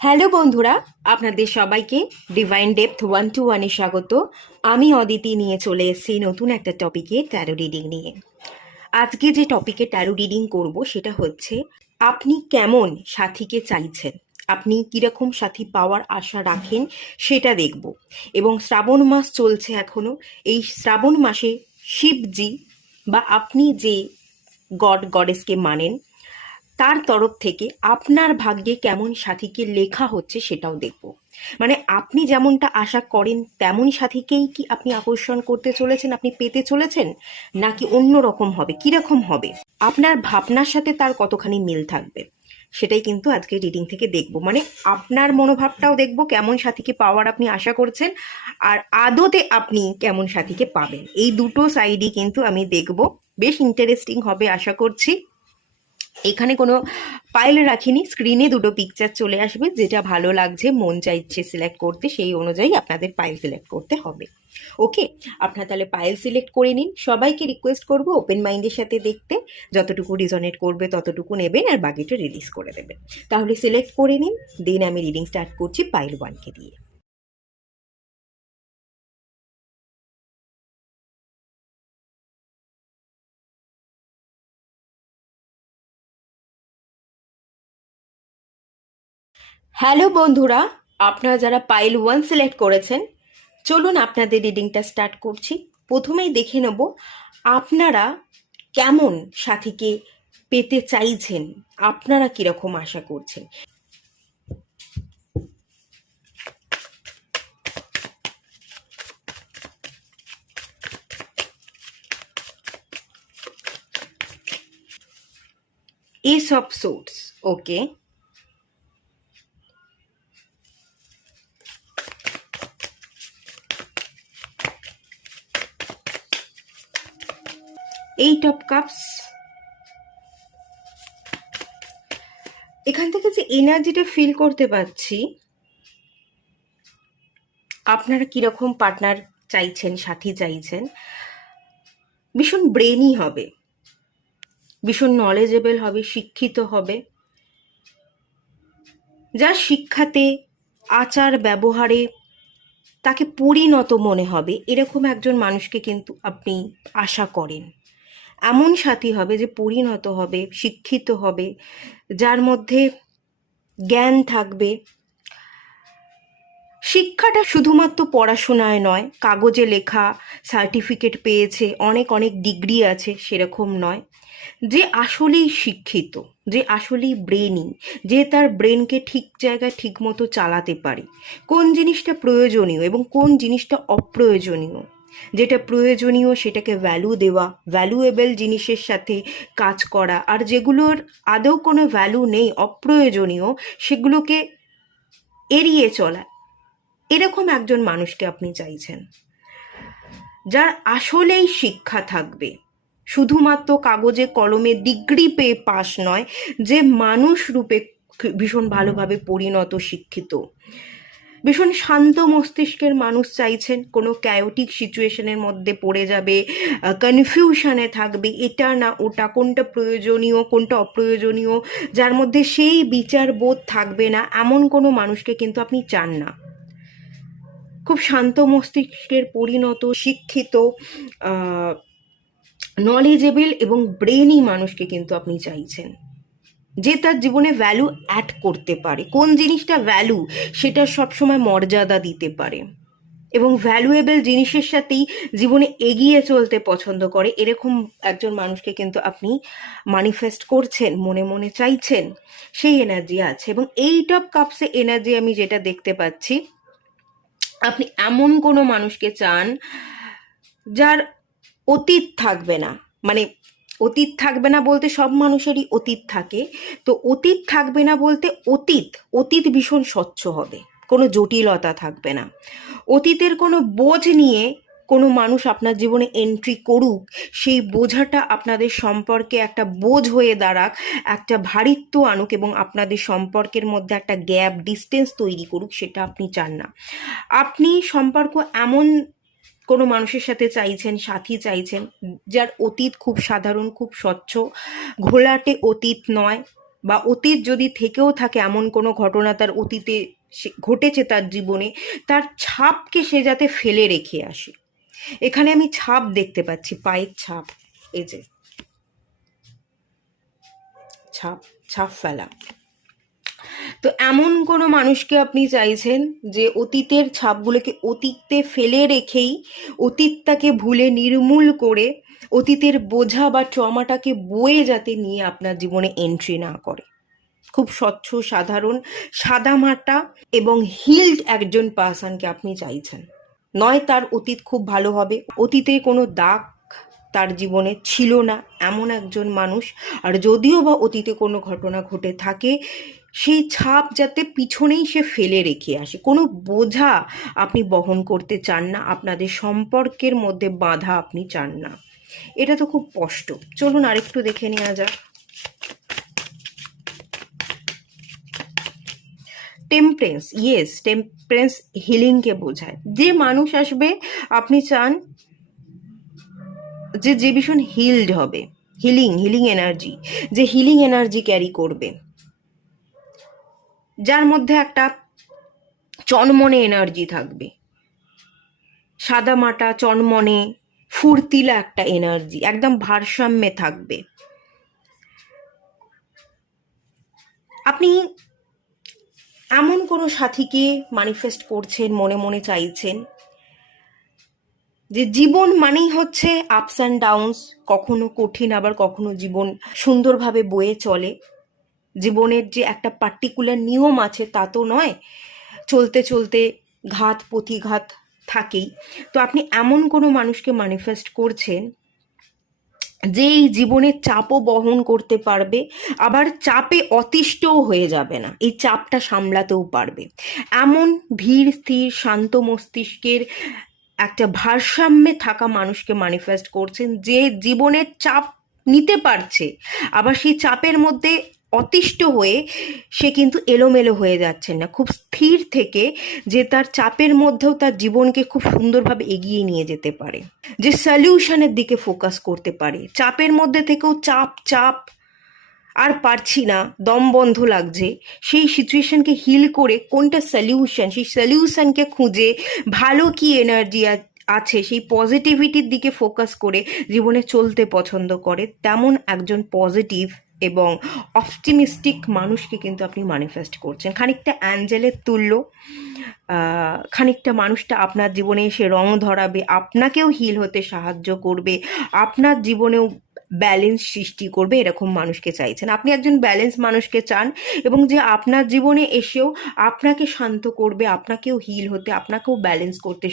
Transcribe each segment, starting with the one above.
Hello বন্ধুরা, আপনাদের সবাইকে ডিভাইন ডেপথ 121-এ স্বাগত। আমি অদিতি নিয়ে চলে এসেছি নতুন একটা টপিকে, ট্যারো রিডিং নিয়ে। আজকে যে টপিকে ট্যারো রিডিং করব সেটা হচ্ছে আপনি কেমন সাথীকে চাইছেন, আপনি কীরকম সাথী পাওয়ার আশা রাখেন সেটা দেখব। এবং শ্রাবণ মাস চলছে এখনো। এই শ্রাবণ মাসে শিবজি বা আপনি যে গড গডেসকে মানেন তার তরফ থেকে আপনার ভাগ্যে কেমন সাথীকে লেখা হচ্ছে সেটাও দেখব। মানে আপনি যেমনটা আশা করেন তেমন সাথীকেই কি আপনি আকর্ষণ করতে চলেছেন, আপনি পেতে চলেছেন, নাকি অন্য রকম হবে, কিরকম হবে, আপনার ভাবনার সাথে তার কতখানি মিল থাকবে, সেটাই কিন্তু আজকে রিডিং থেকে দেখব। মানে আপনার মনোভাবটাও দেখব, কেমন সাথীকে পাওয়ার আপনি আশা করছেন, আর আদতে আপনি কেমন সাথীকে পাবেন, এই দুটো সাইডই কিন্তু আমি দেখব। বেশ ইন্টারেস্টিং হবে আশা করছি। এখানে কোনো পাইল রাখিনি, স্ক্রিনে দুটো পিকচার চলে আসবে, যেটা ভালো লাগছে মন চাইছে সিলেক্ট করতে সেই অনুযায়ী আপনাদের পাইল সিলেক্ট করতে হবে। ওকে, আপনারা তাহলে পাইল সিলেক্ট করে নিন। সবাইকে রিকোয়েস্ট করব ওপেন মাইন্ডের সাথে দেখতে, যতটুকু রিজনেট করবে ততটুকু নেবেন আর বাকিটা রিলিজ করে দেবেন। তাহলে সিলেক্ট করে নিন, দেন আমি রিডিং স্টার্ট করছি পাইল 1কে দিয়ে। হ্যালো বন্ধুরা, আপনারা যারা পাইল 1 সিলেক্ট করেছেন, চলুন আপনাদের রিডিংটা স্টার্ট করছি। প্রথমেই দেখে নেব আপনারা কেমন সাথীকে পেতে চাইছেন, আপনারা কিরকম আশা করছেন। S of swords, okay. Eight of cups. এখান থেকে যে এনার্জিটা ফিল করতে পারছি, আপনারা কিরকম পার্টনার চাইছেন, সাথী চাইছেন। ভীষণ ব্রেনি হবে, ভীষণ নলেজেবল হবে, শিক্ষিত হবে, যার শিক্ষাতে আচার ব্যবহারে তাকে পরিণত মনে হবে, এরকম একজন মানুষকে কিন্তু আপনি আশা করেন। এমন সাথী হবে যে পরিণত হবে, শিক্ষিত হবে, যার মধ্যে জ্ঞান থাকবে। শিক্ষাটা শুধুমাত্র পড়াশোনায় নয়, কাগজে লেখা, সার্টিফিকেট পেয়েছে, অনেক অনেক ডিগ্রি আছে, সেরকম নয়। যে আসলেই শিক্ষিত, যে আসলেই ব্রেনি, যে তার ব্রেনকে ঠিক জায়গায় ঠিক মতো চালাতে পারে, কোন জিনিসটা প্রয়োজনীয় এবং কোন জিনিসটা অপ্রয়োজনীয়, যেটা প্রয়োজনীয় সেটাকে ভ্যালু দেওয়া, ভ্যালুয়েবল জিনিসের সাথে কাজ করা, আর যেগুলোর আদৌ কোনো ভ্যালু নেই, অপ্রয়োজনীয়, সেগুলোকে এড়িয়ে চলা, এরকম একজন মানুষকে আপনি চাইছেন, যার আসলেই শিক্ষা থাকবে, শুধুমাত্র কাগজে কলমে ডিগ্রি পেয়ে পাস নয়, যে মানুষ রূপে ভীষণ ভালোভাবে পরিণত, শিক্ষিত, ভীষণ শান্ত মস্তিষ্কের মানুষ চাইছেন। কোনো ক্যাওটিক সিচুয়েশনের মধ্যে পড়ে যাবে, কনফিউশনে থাকবে, এটা না ওটা, কোনটা প্রয়োজনীয় কোনটা অপ্রয়োজনীয়, যার মধ্যে সেই বিচার বোধ থাকবে না, এমন কোনো মানুষকে কিন্তু আপনি চান না। খুব শান্ত মস্তিষ্কের, পরিণত, শিক্ষিত, নলেজেবল এবং ব্রেনি মানুষকে কিন্তু আপনি চাইছেন, যে তার জীবনে ভ্যালু অ্যাড করতে পারে। কোন জিনিসটা ভ্যালু, সেটা সবসময় মর্যাদা দিতে পারে এবং ভ্যালুয়েবল জিনিসের সাথেই জীবনে এগিয়ে চলতে পছন্দ করে, এরকম একজন মানুষকে কিন্তু আপনি ম্যানিফেস্ট করছেন, মনে মনে চাইছেন। সেই এনার্জি আছে। এবং এইট অফ কাপসে এনার্জি আমি যেটা দেখতে পাচ্ছি, আপনি এমন কোনো মানুষকে চান যার অতীত থাকবে না। মানে অতীত থাকবে না বলতে সব মানুষেরই অতীত থাকে, তো অতীত থাকবে না বলতে অতীত অতীত ভীষণ স্বচ্ছ হবে, কোনো জটিলতা থাকবে না। অতীতের কোনো বোঝ নিয়ে কোনো মানুষ আপনার জীবনে এন্ট্রি করুক, সেই বোঝাটা আপনাদের সম্পর্কে একটা বোঝ হয়ে দাঁড়াক, একটা ভারিত্ব আনুক এবং আপনাদের সম্পর্কের মধ্যে একটা গ্যাপ, ডিস্টেন্স তৈরি করুক, সেটা আপনি চান না। আপনি সম্পর্ক এমন কোনো মানুষের সাথে চাইছেন, সাথী চাইছেন, যার অতীত খুব সাধারণ, খুব স্বচ্ছ, ঘোলাটে অতীত নয়, বা অতীত যদি থেকেও থাকে, এমন কোনো ঘটনা তার অতীতে ঘটেছে তার জীবনে, তার ছাপকে সে যাতে ফেলে রেখে আসে। এখানে আমি ছাপ দেখতে পাচ্ছি, পায়ের ছাপ, এই যে ছাপ, ছাপ ফেলা। তো এমন কোনো মানুষকে আপনি চাইছেন যে অতীতের ছাপগুলোকে অতীতে ফেলে রেখেই, অতীতটাকে ভুলে নির্মূল করে, অতীতের বোঝা বা ট্রমাটাকে বয়ে যাতে নিয়ে আপনার জীবনে এন্ট্রি না করে। খুব স্বচ্ছ, সাধারণ, সাদামাটা এবং হিলড একজন পার্সনকে আপনি চাইছেন। নয় তার অতীত খুব ভালো হবে, অতীতে কোনো দাগ তার জীবনে ছিল না এমন একজন মানুষ, আর যদিও বা অতীতে কোনো ঘটনা ঘটে থাকে, সেই ছাপ যাতে পিছনেই সে ফেলে রেখে আসে। কোনো বোঝা আপনি বহন করতে চান না, আপনাদের সম্পর্কের মধ্যে বাধা আপনি চান না। এটা তো খুব স্পষ্ট। চলুন আরেকটু দেখে নেওয়া যাক। টেম্পারেন্স, ইয়েস, টেম্পারেন্স হিলিংকে বোঝায়। যে মানুষ আসবে আপনি চান যে ভীষণ হিলড হবে, হিলিং এনার্জি, যে হিলিং এনার্জি ক্যারি করবে, যার মধ্যে একটা চনমনে এনার্জি থাকবে, সাদামাটা চনমনে ফুর্তিলা একটা এনার্জি, একদম ভারসাম্যে থাকবে। আপনি এমন কোনো সাথীকে ম্যানিফেস্ট করছেন, মনে মনে চাইছেন, যে জীবন মানেই হচ্ছে আপস অ্যান্ড ডাউনস, কখনো কঠিন আবার কখনো জীবন সুন্দরভাবে বয়ে চলে। জীবনের যে একটা পার্টিকুলার নিয়ম আছে তা তো নয়, চলতে চলতে ঘাত প্রতিঘাত থাকেই। তো আপনি এমন কোনো মানুষকে ম্যানিফেস্ট করছেন যে এই জীবনের চাপও বহন করতে পারবে, আবার চাপে অতিষ্ঠও হয়ে যাবে না, এই চাপটা সামলাতেও পারবে। এমন ধীর স্থির শান্ত মস্তিষ্কের একটা ভারসাম্যে থাকা মানুষকে ম্যানিফেস্ট করছেন, যে জীবনের চাপ নিতে পারছে, আবার সেই চাপের মধ্যে অতিষ্ঠ হয়ে সে কিন্তু এলোমেলো হয়ে যাচ্ছেন না, খুব স্থির থেকে যে তার চাপের মধ্যেও তার জীবনকে খুব সুন্দরভাবে এগিয়ে নিয়ে যেতে পারে, যে সলিউশনের দিকে ফোকাস করতে পারে। চাপের মধ্যে থেকেও চাপ চাপ আর পারছি না, দম বন্ধ লাগছে, সেই সিচুয়েশনকে হিল করে কোনটা সলিউশন, সেই সলিউশনকে খুঁজে ভালো কি এনার্জি আছে সেই পজিটিভিটির দিকে ফোকাস করে জীবনে চলতে পছন্দ করে, তেমন একজন পজিটিভ এবং অপটিমিস্টিক মানুষকে কিন্তু আপনি ম্যানিফেস্ট করছেন। খানিকটা অ্যাঞ্জেলের তুল্য, খানিকটা মানুষটা আপনার জীবনে এসে রং ধরাবে, আপনাকেও হিল হতে সাহায্য করবে, আপনার জীবনেও ব্যালেন্স সৃষ্টি করবে, এরকম মানুষকে চাইছেন। আপনি একজন ব্যালেন্স মানুষকে চান, এবং যে আপনার জীবনে এসেও আপনাকে শান্ত করবে, আপনাকেও হিল হতে, আপনাকেও ব্যালেন্স করতে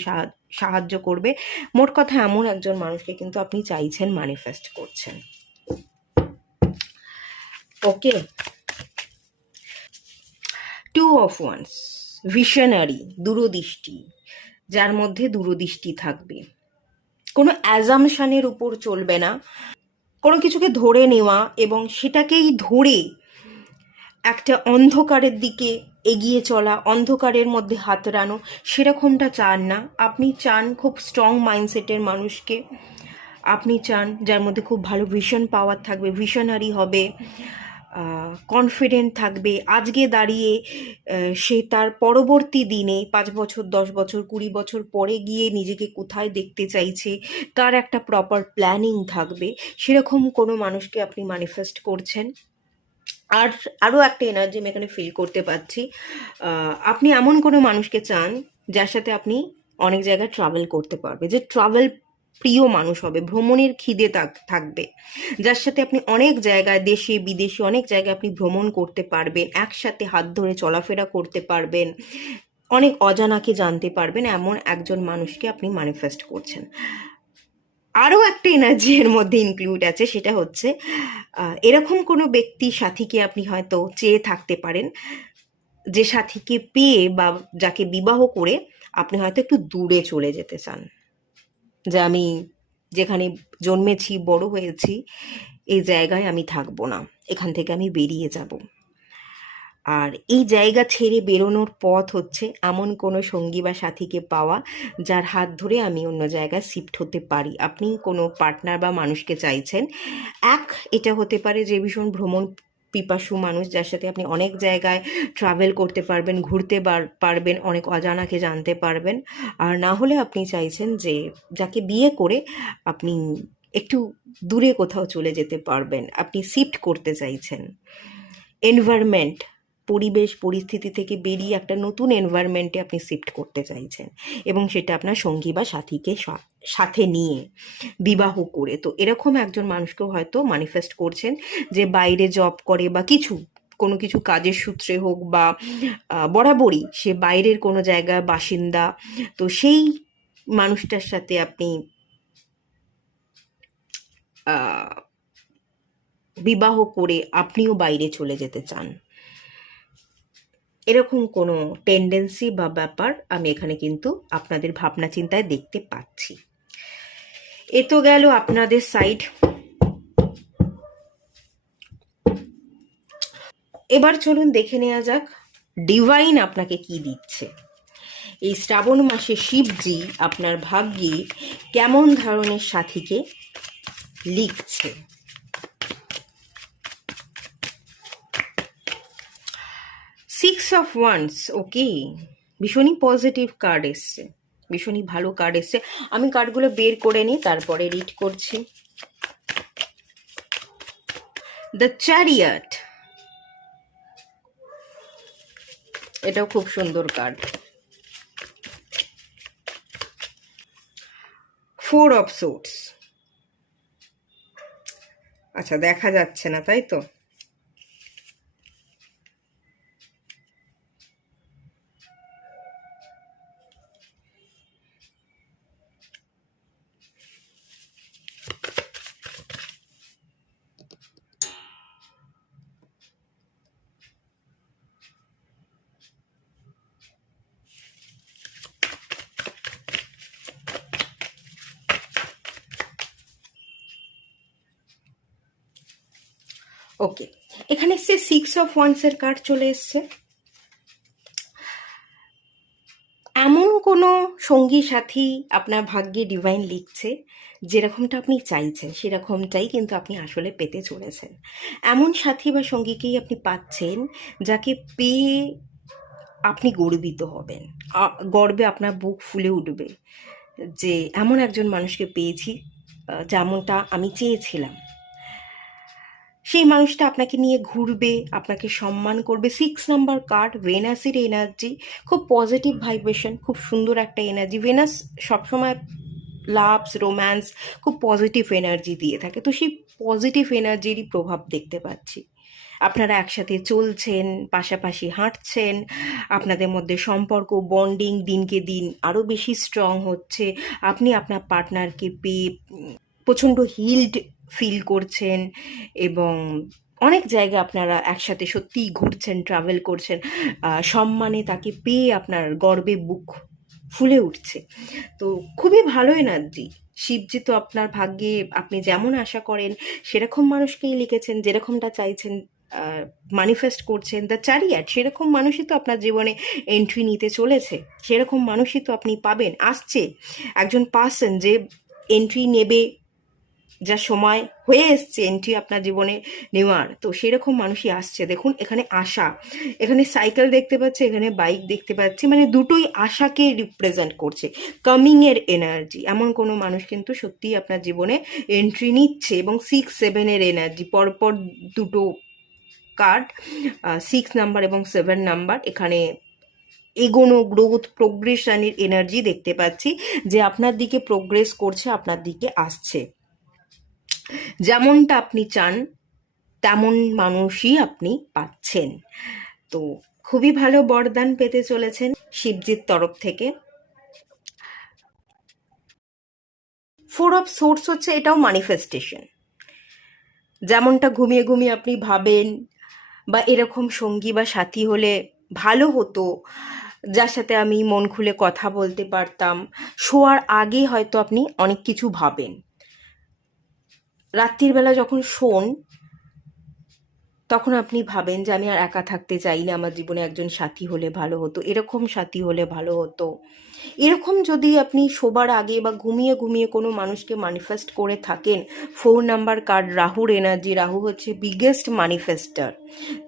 সাহায্য করবে। মোট কথা এমন একজন মানুষকে কিন্তু আপনি চাইছেন, ম্যানিফেস্ট করছেন। ওকে, টু অফ ওয়ান্স, ভিশনারি, দূরদৃষ্টি, যার মধ্যে দূরদৃষ্টি থাকবে, কোনো অ্যাজামশানের উপর চলবে না, কোনো কিছুকে ধরে নেওয়া এবং সেটাকেই ধরে একটা অন্ধকারের দিকে এগিয়ে চলা, অন্ধকারের মধ্যে হাতড়ানো, সেরকমটা চান না। আপনি চান খুব স্ট্রং মাইন্ডসেটের মানুষকে, আপনি চান যার মধ্যে খুব ভালো ভিশন পাওয়ার থাকবে, ভিশনারি হবে, কনফিডেন্ট থাকবে, আজকে দাঁড়িয়ে সে তার পরবর্তী দিনে 5 বছর 10 বছর 20 বছর পরে গিয়ে নিজেকে কোথায় দেখতে চাইছে তার একটা প্রপার প্ল্যানিং থাকবে, সেরকম কোনো মানুষকে আপনি ম্যানিফেস্ট করছেন। আর আরও একটা এনার্জি আমি এখানে ফিল করতে পারছি, আপনি এমন কোনো মানুষকে চান যার সাথে আপনি অনেক জায়গায় ট্রাভেল করতে পারবে, যে ট্রাভেল প্রিয় মানুষ হবে, ভ্রমণের খিদে থাকবে, যার সাথে আপনি অনেক জায়গায়, দেশে বিদেশে অনেক জায়গায় আপনি ভ্রমণ করতে পারবেন, একসাথে হাত ধরে চলাফেরা করতে পারবেন, অনেক অজানাকে জানতে পারবেন, এমন একজন মানুষকে আপনি ম্যানিফেস্ট করছেন। আরও একটা এনার্জি এর মধ্যে ইনক্লুড আছে, সেটা হচ্ছে এরকম কোনো ব্যক্তি সাথীকে আপনি হয়তো চেয়ে থাকতে পারেন, যে সাথীকে পেয়ে বা যাকে বিবাহ করে আপনি হয়তো একটু দূরে চলে যেতে চান, যে আমি যেখানে জন্মেছি বড় হয়েছি এই জায়গায় আমি থাকবো না, এখান থেকে আমি বেরিয়ে যাব। আর এই জায়গা ছেড়ে বেরোনোর পথ হচ্ছে এমন কোনো সঙ্গী বা সাথীকে পাওয়া যার হাত ধরে আমি অন্য জায়গায় শিফট হতে পারি। আপনি কোনো পার্টনার বা মানুষকে চাইছেন, এটা হতে পারে যে ভীষণ ভ্রমণ পিপাসু মানুষ, যার সাথে আপনি অনেক জায়গায় ট্রাভেল করতে পারবেন, ঘুরতে পারবেন, অনেক অজানাকে জানতে পারবেন। আর না হলে আপনি চাইছেন যে যাকে বিয়ে করে আপনি একটু দূরে কোথাও চলে যেতে পারবেন, আপনি শিফট করতে চাইছেন। এনভায়রনমেন্ট, পরিবেশ পরিস্থিতি থেকে বেরিয়ে একটা নতুন এনভায়রনমেন্টে আপনি শিফট করতে চাইছেন, এবং সেটা আপনার সঙ্গী বা সাথীকে সাথে নিয়ে বিবাহ করে। তো এরকম একজন মানুষকেও হয়তো ম্যানিফেস্ট করছেন, যে বাইরে জব করে বা কোনো কিছু কাজের সূত্রে হোক বা বরাবরই সে বাইরের কোনো জায়গার বাসিন্দা। তো সেই মানুষটার সাথে আপনি বিবাহ করে আপনিও বাইরে চলে যেতে চান, এরকম কোনো টেন্ডেন্সি বা ব্যাপার আমি এখানে কিন্তু আপনাদের ভাবনা চিন্তায় দেখতে পাচ্ছি। এ তো গেল আপনাদের সাইড। এবার চলুন দেখে নেওয়া যাক ডিভাইন আপনাকে কি দিচ্ছে। এই শ্রাবণ মাসে শিবজি আপনার ভাগ্যে কেমন ধরনের সাথীকে লিখছে। সিক্স অফ ওয়ান্স, ওকে, ভীষণই পজিটিভ কার্ড এসছে, ভীষণই ভালো কার্ড এসছে। আমি কার্ডগুলো বের করে নিই, তারপরে রিড করছি। দ্য চ্যারিয়ট, এটাও খুব সুন্দর কার্ড। ফোর অফ সোর্ডস, আচ্ছা দেখা যাচ্ছে না তাই তো। ওকে, এখানে সে সিক্স অফ ওয়ান্সের কার্ড চলে এসছে। এমন কোনো সঙ্গী সাথী আপনার ভাগ্যে ডিভাইন লিখছে, যেরকমটা আপনি চাইছেন সেরকমটাই কিন্তু আপনি আসলে পেতে চলেছেন। এমন সাথী বা সঙ্গীকেই আপনি পাচ্ছেন যাকে পেয়ে আপনি গর্বিত হবেন, গর্বে আপনার বুক ফুলে উঠবে, যে এমন একজন মানুষকে পেয়েছি যেমনটা আমি চেয়েছিলাম। সেই মানুষটা আপনাকে নিয়ে ঘুরবে, আপনাকে সম্মান করবে। সিক্স নাম্বার কার্ড, ভেনাসের এনার্জি, খুব পজিটিভ ভাইব্রেশন, খুব সুন্দর একটা এনার্জি। ভেনাস সবসময় লাভস, রোম্যান্স, খুব পজিটিভ এনার্জি দিয়ে থাকে। তো সেই পজিটিভ এনার্জিরই প্রভাব দেখতে পাচ্ছি। আপনারা একসাথে চলছেন, পাশাপাশি হাঁটছেন, আপনাদের মধ্যে সম্পর্ক বন্ডিং দিনকে দিন আরও বেশি স্ট্রং হচ্ছে। আপনি আপনার পার্টনারকে পেয়ে প্রচণ্ড হিলড ফিল করছেন, এবং অনেক জায়গা আপনারা একসাথে সত্যিই ঘুরছেন, ট্রাভেল করছেন। সম্মানে তাকে পেয়ে আপনার গর্বে বুক ফুলে উঠছে। তো খুবই ভালো এনার্জি। শিবজি তো আপনার ভাগ্যে আপনি যেমন আশা করেন সেরকম মানুষকেই লিখেছেন, যেরকমটা চাইছেন ম্যানিফেস্ট করছেন। দ্য চ্যারিয়ট, সেরকম মানুষই তো আপনার জীবনে এন্ট্রি নিতে চলেছে, সেরকম মানুষই তো আপনি পাবেন। আসছে একজন পার্সন যে এন্ট্রি নেবে, যা সময় হয়ে এসছে এন্ট্রি আপনার জীবনে নেওয়ার, তো সেরকম মানুষই আসছে। দেখুন এখানে আশা, এখানে সাইকেল দেখতে পাচ্ছি, এখানে বাইক দেখতে পাচ্ছি, মানে দুটোই আশাকে রিপ্রেজেন্ট করছে, কামিংয়ের এনার্জি। এমন কোনো মানুষ কিন্তু সত্যিই আপনার জীবনে এন্ট্রি নিচ্ছে। এবং 6-7-এর এনার্জি, পরপর দুটো কার্ড, 6 নাম্বার এবং 7 নাম্বার, এখানে এগোনো, গ্রোথ, প্রোগ্রেশনের এনার্জি দেখতে পাচ্ছি, যে আপনার দিকে প্রোগ্রেস করছে, আপনার দিকে আসছে। যেমনটা আপনি চান তেমন মানুষই আপনি পাচ্ছেন। তো খুবই ভালো বরদান পেতে চলেছেন শিবজির তরফ থেকে। ফোর অফ সোর্স হচ্ছে, এটাও ম্যানিফেস্টেশন। যেমনটা ঘুমিয়ে ঘুমিয়ে আপনি ভাবেন, বা এরকম সঙ্গী বা সাথী হলে ভালো হতো, যার সাথে আমি মন খুলে কথা বলতে পারতাম। শোয়ার আগে হয়তো আপনি অনেক কিছু ভাবেন, রাত্রির বেলা যখন শোন তখন আপনি ভাবেন যে আমি আর একা থাকতে চাই না, আমার জীবনে একজন সাথী হলে ভালো হতো, এরকম সাথী হলে ভালো হতো। এরকম যদি আপনি শোবার আগে বা ঘুমিয়ে ঘুমিয়ে কোনো মানুষকে ম্যানিফেস্ট করে থাকেন, 4 নাম্বার কার্ড রাহুর এনার্জি, রাহু হচ্ছে বিগেস্ট ম্যানিফেস্টার।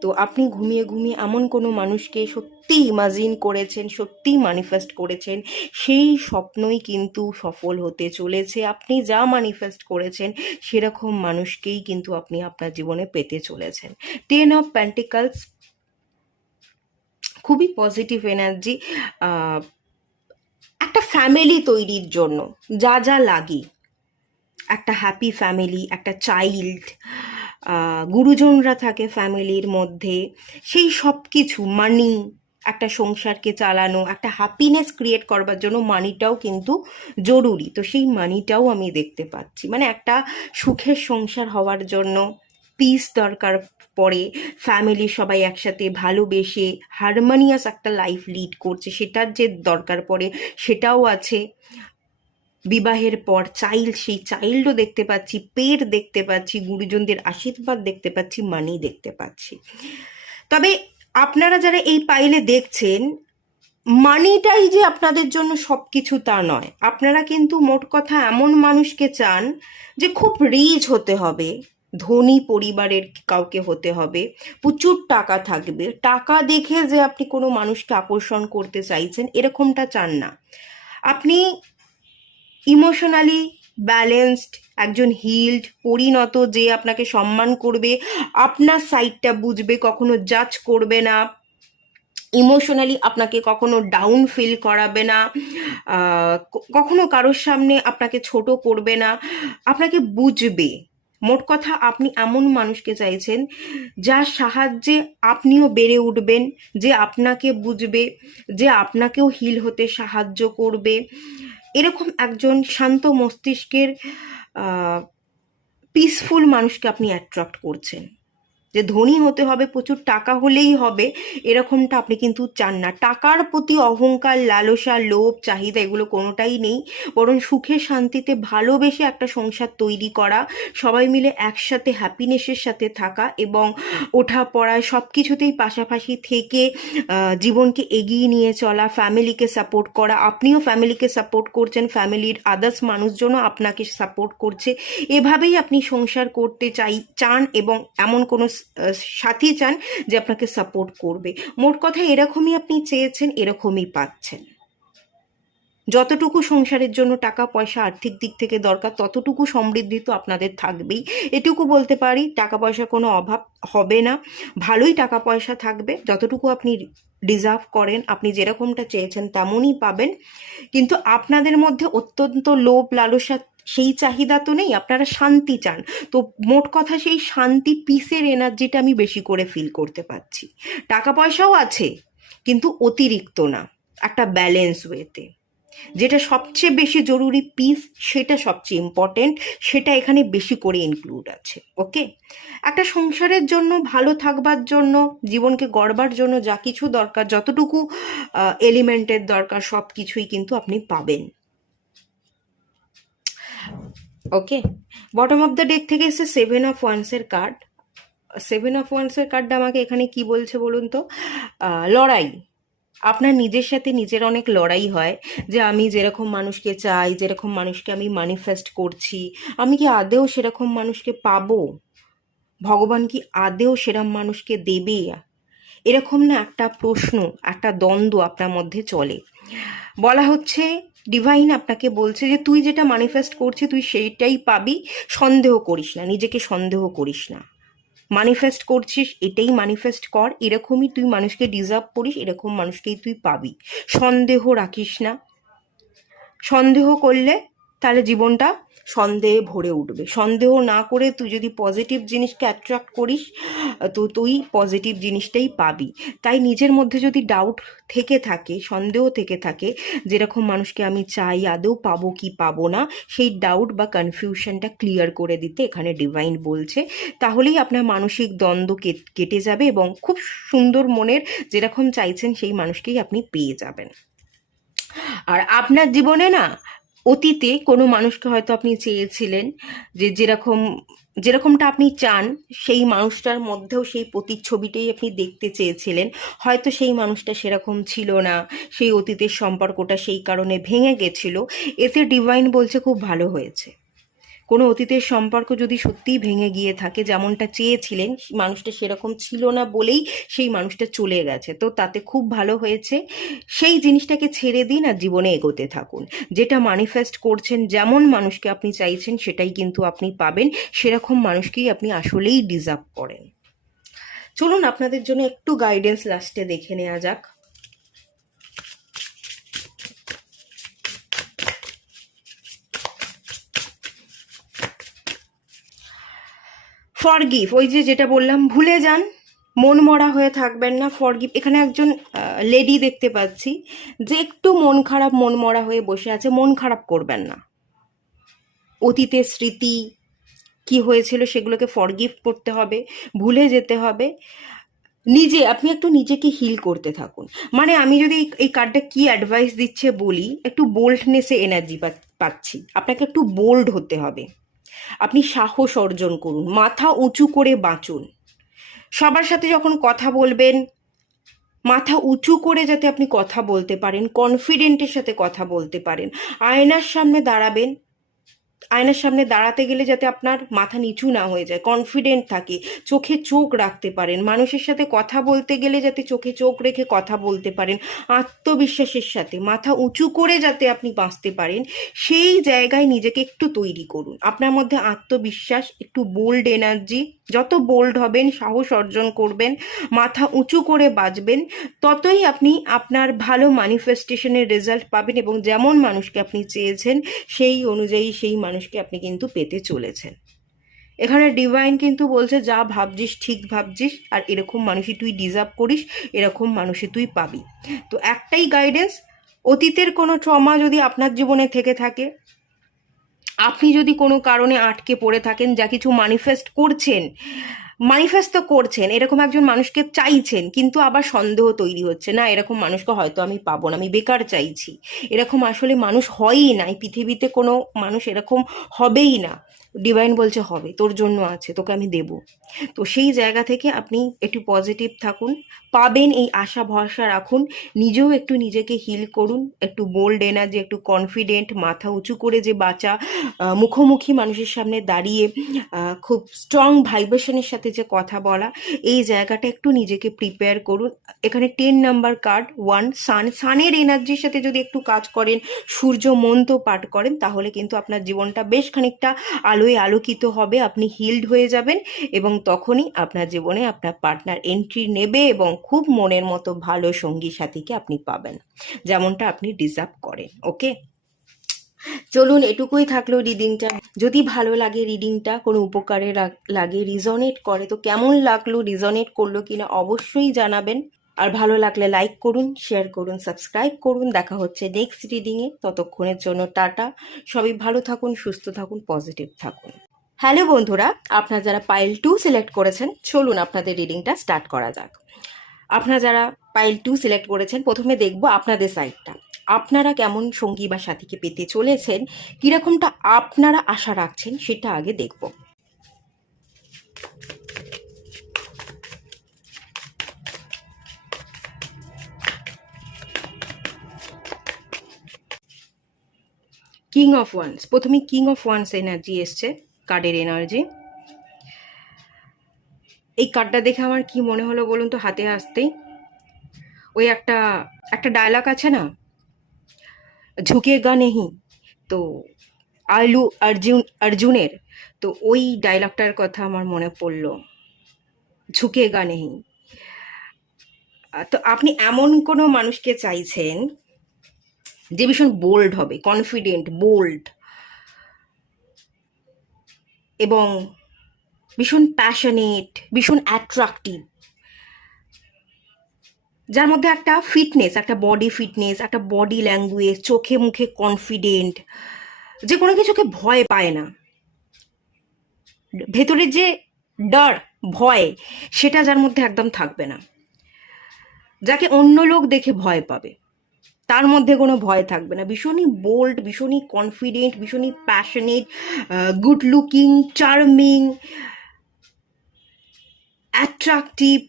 তো আপনি ঘুমিয়ে ঘুমিয়ে এমন কোনো মানুষকে সত্যি ইমাজিন করেছেন, সত্যি ম্যানিফেস্ট করেছেন, সেই স্বপ্নই কিন্তু সফল হতে চলেছে। আপনি যা ম্যানিফেস্ট করেছেন সেরকম মানুষকেই কিন্তু আপনি আপনার জীবনে পেতে চলেছেন। 10 অফ পেন্টিকলস খুবই পজিটিভ এনার্জি। একটা ফ্যামিলি তৈরির জন্য যা যা লাগে, একটা হ্যাপি ফ্যামিলি, একটা চাইল্ড, গুরুজনরা থাকে ফ্যামিলির মধ্যে, সেই সব কিছু, মানি, একটা সংসারকে চালানো, একটা হ্যাপিনেস ক্রিয়েট করবার জন্য মানিটাও কিন্তু জরুরি। তো সেই মানিটাও আমি দেখতে পাচ্ছি, মানে একটা সুখের সংসার হওয়ার জন্য পিস দরকার পড়ে, ফ্যামিলির সবাই একসাথে ভালোবেসে হারমোনিয়াস একটা লাইফ লিড করছে, সেটার যে দরকার পড়ে সেটাও আছে। বিবাহের পর সেই চাইল্ডও দেখতে পাচ্ছি, পেট দেখতে পাচ্ছি, গুরুজনদের আশীর্বাদ দেখতে পাচ্ছি, মানি দেখতে পাচ্ছি। তবে আপনারা যারা এই পাইলে দেখছেন, মানিটাই যে আপনাদের জন্য সব কিছু তা নয়। আপনারা কিন্তু মোট কথা এমন মানুষকে চান যে খুব রিচ হতে হবে, ধনী পরিবারের কাউকে হতে হবে, প্রচুর টাকা থাকবে, টাকা দেখে যে আপনি কোনো মানুষকে আকর্ষণ করতে চাইছেন এরকমটা চান না। আপনি ইমোশনালি ব্যালেন্সড, একজন হিল্ড, পরিণত, যে আপনাকে সম্মান করবে, আপনার সাইডটা বুঝবে, কখনো জাজ করবে না, ইমোশনালি আপনাকে কখনো ডাউন ফিল করাবে না, কখনো কারোর সামনে আপনাকে ছোট করবে না, আপনাকে বুঝবে। মোট কথা আপনি এমন মানুষকে চাইছেন যার সাহায্যে আপনিও বেড়ে উঠবেন, যে আপনাকে বুঝবে, যে আপনাকেও হিল হতে সাহায্য করবে। এরকম একজন শান্ত মস্তিষ্কের পিসফুল মানুষকে আপনি অ্যাট্রাক্ট করছেন। যে ধনী হতে হবে, প্রচুর টাকা হলেই হবে, এরকমটা আপনি কিন্তু চান না। টাকার প্রতি অহংকার, লালসা, লোভ, চাহিদা এগুলো কোনোটাই নেই, বরং সুখে শান্তিতে ভালোবেসে একটা সংসার তৈরি করা, সবাই মিলে একসাথে হ্যাপিনেসের সাথে থাকা এবং ওঠা পড়ায় সব কিছুতেই পাশাপাশি থেকে জীবনকে এগিয়ে নিয়ে চলা, ফ্যামিলিকে সাপোর্ট করা, আপনিও ফ্যামিলিকে সাপোর্ট করছেন, ফ্যামিলির আদার্স মানুষজনও আপনাকে সাপোর্ট করছে। এভাবেই আপনি সংসার করতে চান এবং এমন কোনো সাথী চান যে আপনাকে সাপোর্ট করবে। মোট কথা এরকমই আপনি চেয়েছেন, এরকমই পাচ্ছেন। যতটুকু সংসারের জন্য টাকা পয়সা আর্থিক দিক থেকে দরকার ততটুকু সমৃদ্ধি তো আপনাদের থাকবেই। এটুকু বলতে পারি, টাকা পয়সার কোনো অভাব হবে না, ভালোই টাকা পয়সা থাকবে, যতটুকু আপনি ডিজার্ভ করেন, আপনি যেরকমটা চেয়েছেন তেমনই পাবেন। কিন্তু আপনাদের মধ্যে অত্যন্ত লোভ লালসা সেই চাহিদা তো নেই, আপনারা শান্তি চান। তো মোট কথা সেই শান্তি, পিসের এনার্জিটা আমি বেশি করে ফিল করতে পারছি। টাকা পয়সাও আছে কিন্তু অতিরিক্ত না, একটা ব্যালেন্স ওয়েতে। যেটা সবচেয়ে বেশি জরুরি, পিস, সেটা সবচেয়ে ইম্পর্টেন্ট, সেটা এখানে বেশি করে ইনক্লুড আছে। ওকে, একটা সংসারের জন্য, ভালো থাকবার জন্য, জীবনকে গড়বার জন্য যা কিছু দরকার, যতটুকু এলিমেন্টের দরকার, সব কিছুই কিন্তু আপনি পাবেন। ওকে, বটম অফ দ্য ডেক থেকে এসে 7 অফ ওয়ান্সের কার্ড। 7 অফ ওয়ান্সের কার্ডটা আমাকে এখানে কি বলছে বলুন তো? লড়াই। আপনার নিজের সাথে নিজের অনেক লড়াই হয়, যে আমি যেরকম মানুষকে চাই, যেরকম মানুষকে আমি ম্যানিফেস্ট করছি, আমি কি আদেও সেরকম মানুষকে পাবো? ভগবান কি আদেও সেরকম মানুষকে দেবে? এরকম না একটা প্রশ্ন, একটা দ্বন্দ্ব আপনার মধ্যে চলে। বলা হচ্ছে, ডিভাইন আপনাকে বলছে যে তুই যেটা ম্যানিফেস্ট করছিস তুই সেইটাই পাবি, সন্দেহ করিস না, নিজেকে সন্দেহ করিস না। ম্যানিফেস্ট করছিস, এটাই ম্যানিফেস্ট কর, এরকমই তুই মানুষকে ডিজার্ভ করিস, এরকম মানুষকেই তুই পাবি। সন্দেহ রাখিস না, সন্দেহ করলে তাহলে জীবনটা সন্দেহে ভরে উঠবে। সন্দেহ না করে তুই যদি পজিটিভ জিনিসকে অ্যাট্রাক্ট করিস, তো তুই পজিটিভ জিনিসটাই পাবি। তাই নিজের মধ্যে যদি ডাউট থেকে থাকে, সন্দেহ থেকে থাকে, যেরকম মানুষকে আমি চাই আদৌ পাবো কি পাবো না, সেই ডাউট বা কনফিউশনটা ক্লিয়ার করে দিতে এখানে ডিভাইন বলছে। তাহলেই আপনার মানসিক দ্বন্দ্ব কেটে যাবে এবং খুব সুন্দর মনের, যেরকম চাইছেন সেই মানুষকেই আপনি পেয়ে যাবেন। আর আপনার জীবনে না, অতীতে কোনো মানুষকে হয়তো আপনি চেয়েছিলেন, যে যেরকম যেরকমটা আপনি চান সেই মানুষটার মধ্যেও সেই প্রতিচ্ছবিটাই আপনি দেখতে চেয়েছিলেন, হয়তো সেই মানুষটা সেরকম ছিল না, সেই অতীতের সম্পর্কটা সেই কারণে ভেঙে গেছিল। এতে ডিভাইন বলছে খুব ভালো হয়েছে। কোনো অতীতের সম্পর্ক যদি সত্যিই ভেঙে গিয়ে থাকে, যেমনটা চেয়েছিলেন মানুষটা সেরকম ছিল না বলেই সেই মানুষটা চলে গেছে, তো তাতে খুব ভালো হয়েছে। সেই জিনিসটাকে ছেড়ে দিন আর জীবনে এগোতে থাকুন। যেটা ম্যানিফেস্ট করছেন, যেমন মানুষকে আপনি চাইছেন সেটাই কিন্তু আপনি পাবেন, সেরকম মানুষকেই আপনি আসলেই ডিজার্ভ করেন। চলুন আপনাদের জন্য একটু গাইডেন্স লাস্টে দেখে নেওয়া যাক। ফরগিভ, ওই যে যেটা বললাম, ভুলে যান, মন মরা হয়ে থাকবেন না। ফরগিভ, এখানে একজন লেডি দেখতে পাচ্ছি যে একটু মন খারাপ, মন মরা হয়ে বসে আছে। মন খারাপ করবেন না। অতীতের স্মৃতি কি হয়েছিল সেগুলোকে ফরগিভ করতে হবে, ভুলে যেতে হবে। আপনি একটু নিজেকে হিল করতে থাকুন। মানে আমি যদি এই কার্ডটা কি অ্যাডভাইস দিচ্ছে বলি, একটু বোল্ডনেসে এনার্জি পাচ্ছি। আপনাকে একটু বোল্ড হতে হবে। আপনি সাহস অর্জন করুন, মাথা উঁচু করে বাঁচুন। সবার সাথে যখন কথা বলবেন, মাথা উঁচু করে যাতে আপনি কথা বলতে পারেন, কনফিডেন্টের সাথে কথা বলতে পারেন। আয়নার সামনে দাঁড়াবেন, আয়নার সামনে দাঁড়াতে গেলে যাতে আপনার মাথা নিচু না হয়ে যায়, কনফিডেন্ট থাকে, চোখে চোখ রাখতে পারেন। মানুষের সাথে কথা বলতে গেলে যাতে চোখে চোখ রেখে কথা বলতে পারেন, আত্মবিশ্বাসের সাথে মাথা উঁচু করে যাতে আপনি বাঁচতে পারেন, সেই জায়গায় নিজেকে একটু তৈরি করুন। আপনার মধ্যে আত্মবিশ্বাস, একটু বোল্ড এনার্জি, যত বোল্ড হবেন, সাহস অর্জন করবেন, মাথা উঁচু করে বাঁচবেন, ততই আপনি আপনার ভালো ম্যানিফেস্টেশনের রেজাল্ট পাবেন, এবং যেমন মানুষকে আপনি চেয়েছেন সেই অনুযায়ী সেই মানুষকে আপনি কিন্তু পেতে চলেছেন। এখানে ডিভাইন কিন্তু বলছে, যা ভাবছিস ঠিক ভাবছিস, আর এরকম মানুষই তুই ডিজার্ভ করিস, এরকম মানুষই তুই পাবি। তো একটাই গাইডেন্স, অতীতের কোনো ট্রমা যদি আপনার জীবনে থেকে থাকে, আপনি যদি কোনো কারণে আটকে পড়ে থাকেন, যা কিছু ম্যানিফেস্ট তো করছেন, এরকম একজন মানুষকে চাইছেন, কিন্তু আবার সন্দেহ তৈরি হচ্ছে, না এরকম মানুষকে হয়তো আমি পাবো না, আমি বেকার চাইছি, এরকম আসলে মানুষ হয়ই না, এই পৃথিবীতে কোনো মানুষ এরকম হবেই না। ডিভাইন বলছে হবে, তোর জন্য আছে, তোকে আমি দেব। তো সেই জায়গা থেকে আপনি একটু পজিটিভ থাকুন, পাবেন এই আশা ভরসা রাখুন। নিজেও একটু নিজেকে হিল করুন, একটু বোল্ড এনার্জি, একটু কনফিডেন্ট, মাথা উঁচু করে যে বাঁচা, মুখোমুখি মানুষের সামনে দাঁড়িয়ে খুব স্ট্রং ভাইব্রেশনের সাথে যে কথা বলা, এই জায়গাটা একটু নিজেকে প্রিপেয়ার করুন। এখানে 10 নাম্বার কার্ড 1, সানের এনার্জির সাথে যদি একটু কাজ করেন, সূর্য মন্ত্র পাঠ করেন, তাহলে কিন্তু আপনার জীবনটা বেশ খানিকটা আলোয় আলোকিত হবে, আপনি হিলড হয়ে যাবেন, এবং তখনই আপনার জীবনে আপনার পার্টনার এন্ট্রি নেবে, এবং খুব মনের মতো ভালো সঙ্গী সাথীকে আপনি পাবেন, যেমনটা আপনি ডিজার্ভ করেন। ওকে, চলুন, এটুকুই থাকলো রিডিংটা। যদি ভালো লাগে রিডিংটা, কোনো উপকারে লাগে, রিজনেট করে, তো কেমন লাগলো, রিজনেট করলো কিনা অবশ্যই জানাবেন। আর ভালো লাগলে লাইক করুন, শেয়ার করুন, সাবস্ক্রাইব করুন। দেখা হচ্ছে নেক্সট রিডিংয়ে, ততক্ষণের জন্য টাটা। সবাই ভালো থাকুন, সুস্থ থাকুন, পজিটিভ থাকুন। হ্যালো বন্ধুরা, আপনারা যারা পাইল 2 সিলেক্ট করেছেন, চলুন আপনাদের রিডিংটা স্টার্ট করা যাক। আপনারা যারা পাইল 2 সিলেক্ট করেছেন, প্রথমে দেখব আপনাদের সাইডটা। আপনারা কেমন সঙ্গী বা সাথীকে পেতে চলেছেন, কীরকমটা আপনারা আশা রাখছেন, সেটা আগে দেখব। কিং অফ ওয়ান্স, প্রথমে কিং অফ ওয়ান্স এনার্জি এসছে, কার্ডের এনার্জি। এই কার্ডটা দেখে আমার কি মনে হলো বলুন তো, হাতে আসতেই ওই একটা একটা ডায়লগ আছে না, ঝুঁকেগা নেহি, তো অর্জুনের, তো ওই ডায়লগটার কথা আমার মনে পড়লো, ঝুঁকেগা নেহি। তো আপনি এমন কোনো মানুষকে চাইছেন যে ভীষণ বোল্ড হবে, কনফিডেন্ট, বোল্ড, এবং ভীষণ প্যাশনেট, ভীষণ অ্যাট্রাকটিভ, যার মধ্যে একটা ফিটনেস, একটা বডি ফিটনেস, একটা বডি ল্যাঙ্গুয়েজ, চোখে মুখে কনফিডেন্ট, যে কোনো কিছুকে ভয় পায় না, ভেতরের যে ডর, ভয়, সেটা যার মধ্যে একদম থাকবে না, যাকে অন্য লোক দেখে ভয় পাবে, তার মধ্যে কোনো ভয় থাকবে না, ভীষণই বোল্ড, ভীষণই কনফিডেন্ট, ভীষণই passionate, good looking, charming, attractive,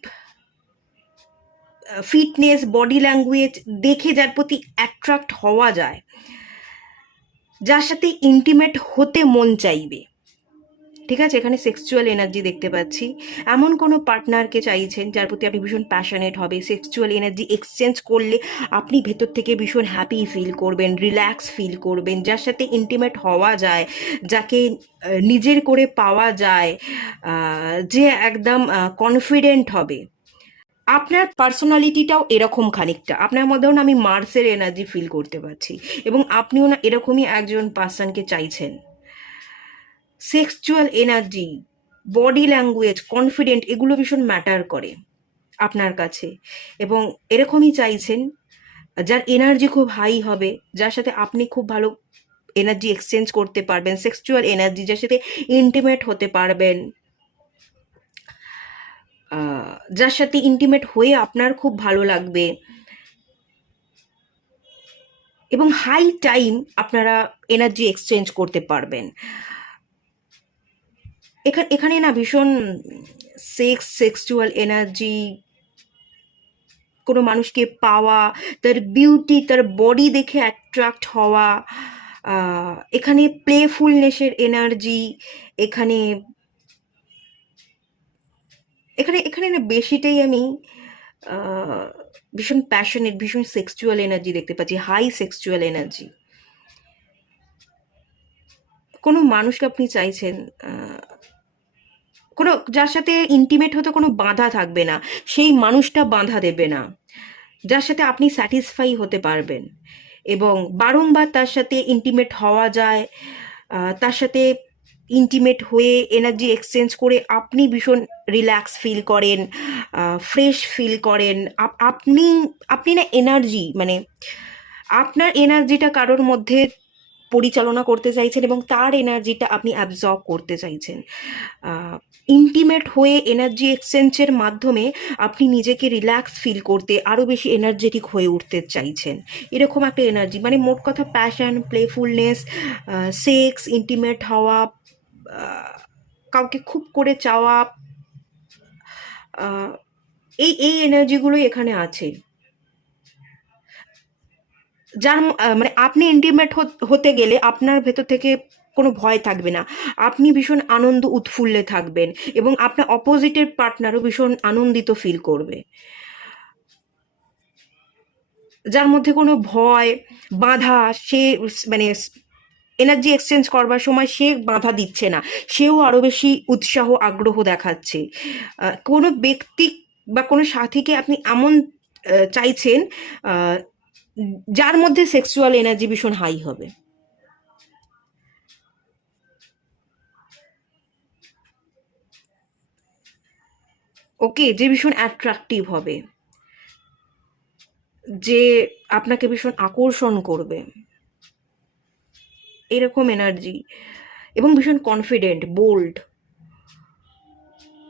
fitness, body language দেখে যার প্রতি অ্যাট্রাক্ট হওয়া যায়, যার সাথে ইন্টিমেট হতে মন চাইবে। ঠিক আছে, এখানে সেক্সুয়াল এনার্জি দেখতে পাচ্ছি। এমন কোনো পার্টনারকে চাইছেন যার প্রতি আপনি ভীষণ প্যাশনেট হবে, সেক্সুয়াল এনার্জি এক্সচেঞ্জ করলে আপনি ভেতর থেকে ভীষণ হ্যাপি ফিল করবেন, রিল্যাক্স ফিল করবেন, যার সাথে ইন্টিমেট হওয়া যায়, যাকে নিজের করে পাওয়া যায়, যে একদম কনফিডেন্ট হবে। আপনার পার্সোনালিটিটাও এরকম খানিকটা, আপনার মধ্যেও না আমি মার্সের এনার্জি ফিল করতে পারছি, এবং আপনিও না এরকমই একজন পার্সনকে চাইছেন। Sexual energy, body language, confident, এগুলো ভীষণ ম্যাটার করে আপনার কাছে, এবং এরকমই চাইছেন যার এনার্জি খুব হাই হবে, যার সাথে আপনি খুব ভালো এনার্জি এক্সচেঞ্জ করতে পারবেন, সেক্সুয়াল এনার্জি, যার সাথে ইন্টিমেট হতে পারবেন, যার সাথে ইন্টিমেট হয়ে আপনার খুব ভালো লাগবে, এবং হাই টাইম আপনারা এনার্জি এক্সচেঞ্জ করতে পারবেন। এখানে না ভীষণ সেক্সুয়াল এনার্জি, কোনো মানুষকে পাওয়া, তার বিউটি, তার বডি দেখে অ্যাট্রাক্ট হওয়া, এখানে প্লেফুলনেসের এনার্জি, এখানে এখানে এখানে না বেশিটাই আমি ভীষণ প্যাশনেট, ভীষণ সেক্সুয়াল এনার্জি দেখতে পাচ্ছি, হাই সেক্সুয়াল এনার্জি। কোনো মানুষকে আপনি চাইছেন, কোনো যার সাথে ইন্টিমেট হতে কোনো বাধা থাকবে না, সেই মানুষটা বাধা দেবে না, যার সাথে আপনি স্যাটিসফাই হতে পারবেন, এবং বারংবার তার সাথে ইন্টিমেট হওয়া যায়, তার সাথে ইন্টিমেট হয়ে এনার্জি এক্সচেঞ্জ করে আপনি ভীষণ রিল্যাক্স ফিল করেন, ফ্রেশ ফিল করেন। আপনি আপনি না এনার্জি, মানে আপনার এনার্জিটা কারোর মধ্যে পরিচালনা করতে চাইছেন, এবং তার এনার্জিটা আপনি অ্যাবজর্ব করতে চাইছেন। ইন্টিমেট হয়ে এনার্জি এক্সচেঞ্জের মাধ্যমে আপনি নিজেকে রিল্যাক্স ফিল করতে, আরও বেশি এনার্জেটিক হয়ে উঠতে চাইছেন, এরকম একটা এনার্জি। মানে মোট কথা প্যাশন, প্লেফুলনেস, সেক্স, ইন্টিমেট হওয়া, কাউকে খুব করে চাওয়া, এই এই এনার্জিগুলোই এখানে আছে। যার মানে আপনি ইন্টিমেট হতে গেলে আপনার ভেতর থেকে কোনো ভয় থাকবে না, আপনি ভীষণ আনন্দ উৎফুল্লে থাকবেন, এবং আপনার অপোজিটের পার্টনারও ভীষণ আনন্দিত ফিল করবে, যার মধ্যে কোনো ভয়, বাধা, সে মানে এনার্জি এক্সচেঞ্জ করবার সময় সে বাধা দিচ্ছে না, সেও আরও বেশি উৎসাহ, আগ্রহ দেখাচ্ছে। কোনো ব্যক্তি বা কোনো সাথীকে আপনি এমন চাইছেন যার মধ্যে সেক্সুয়াল এনার্জি ভীষণ হাই হবে। ওকে, যে ভীষণ অ্যাট্রাকটিভ হবে, যে আপনাকে ভীষণ আকর্ষণ করবে, এরকম এনার্জি, এবং ভীষণ কনফিডেন্ট, বোল্ড,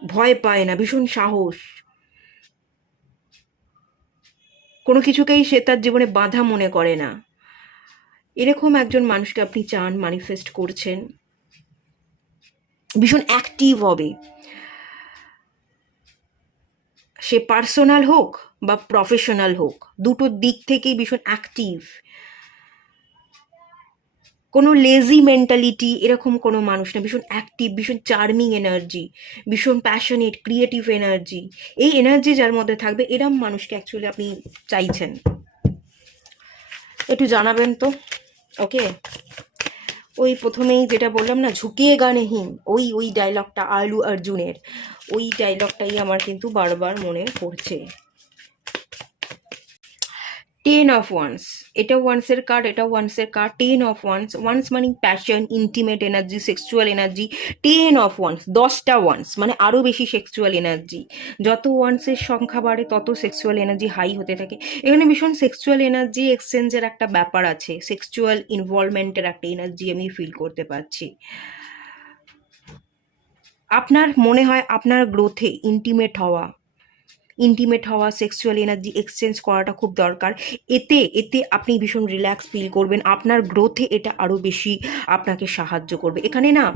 ভয় পায় না, ভীষণ সাহস, কোনো কিছুকেই সে তার জীবনে বাধা মনে করে না, এরকম একজন মানুষকে আপনি চান, ম্যানিফেস্ট করছেন। ভীষণ অ্যাক্টিভ হবে, সে পার্সোনাল হোক বা প্রফেশনাল হোক, দুটো দিক থেকেই ভীষণ অ্যাক্টিভ। কোনো লেজি মেন্টালিটি এরকম কোনো মানুষ না, ভীষণ অ্যাক্টিভ, ভীষণ চার্মিং এনার্জি, ভীষণ প্যাশনেট, ক্রিয়েটিভ এনার্জি। এই এনার্জি যার মধ্যে থাকবে, এরম মানুষকে অ্যাকচুয়ালি আপনি চাইছেন। একটু জানাবেন তো। ওকে, ওই প্রথমেই যেটা বললাম না, ঝুঁকিয়ে গানে হিম, ওই ডায়লগটা আলু অর্জুনের, ওই ডায়লগটাই আমার কিন্তু বারবার মনে পড়ছে। 10 অফ ওয়ান্স, এটা ওয়ান্সের কার্ড, এটা ওয়ান্সের কার্ড। 10 অফ ওয়ান্স, ওয়ান্স মানে passion, intimate energy, sexual energy. 10 of wands, 10টা ওয়ান্স, মানে আরও বেশি সেক্সুয়াল এনার্জি। যত ওয়ান্সের সংখ্যা বাড়ে তত সেক্সুয়াল এনার্জি হাই হতে থাকে। এখানে ভীষণ সেক্সুয়াল এনার্জি এক্সচেঞ্জের একটা ব্যাপার আছে, সেক্সুয়াল ইনভলভমেন্টের একটা এনার্জি আমি ফিল করতে পারছি। আপনার মনে হয় আপনার গ্রোথে, ইন্টিমেট হওয়া, ইন্টিমেট হওয়া, সেক্সুয়াল এনার্জি এক্সচেঞ্জ করাটা খুব দরকার। এতে এতে আপনি ভীষণ রিল্যাক্স ফিল করবেন, আপনার গ্রোথে এটা আরও বেশি আপনাকে সাহায্য করবে। এখানে না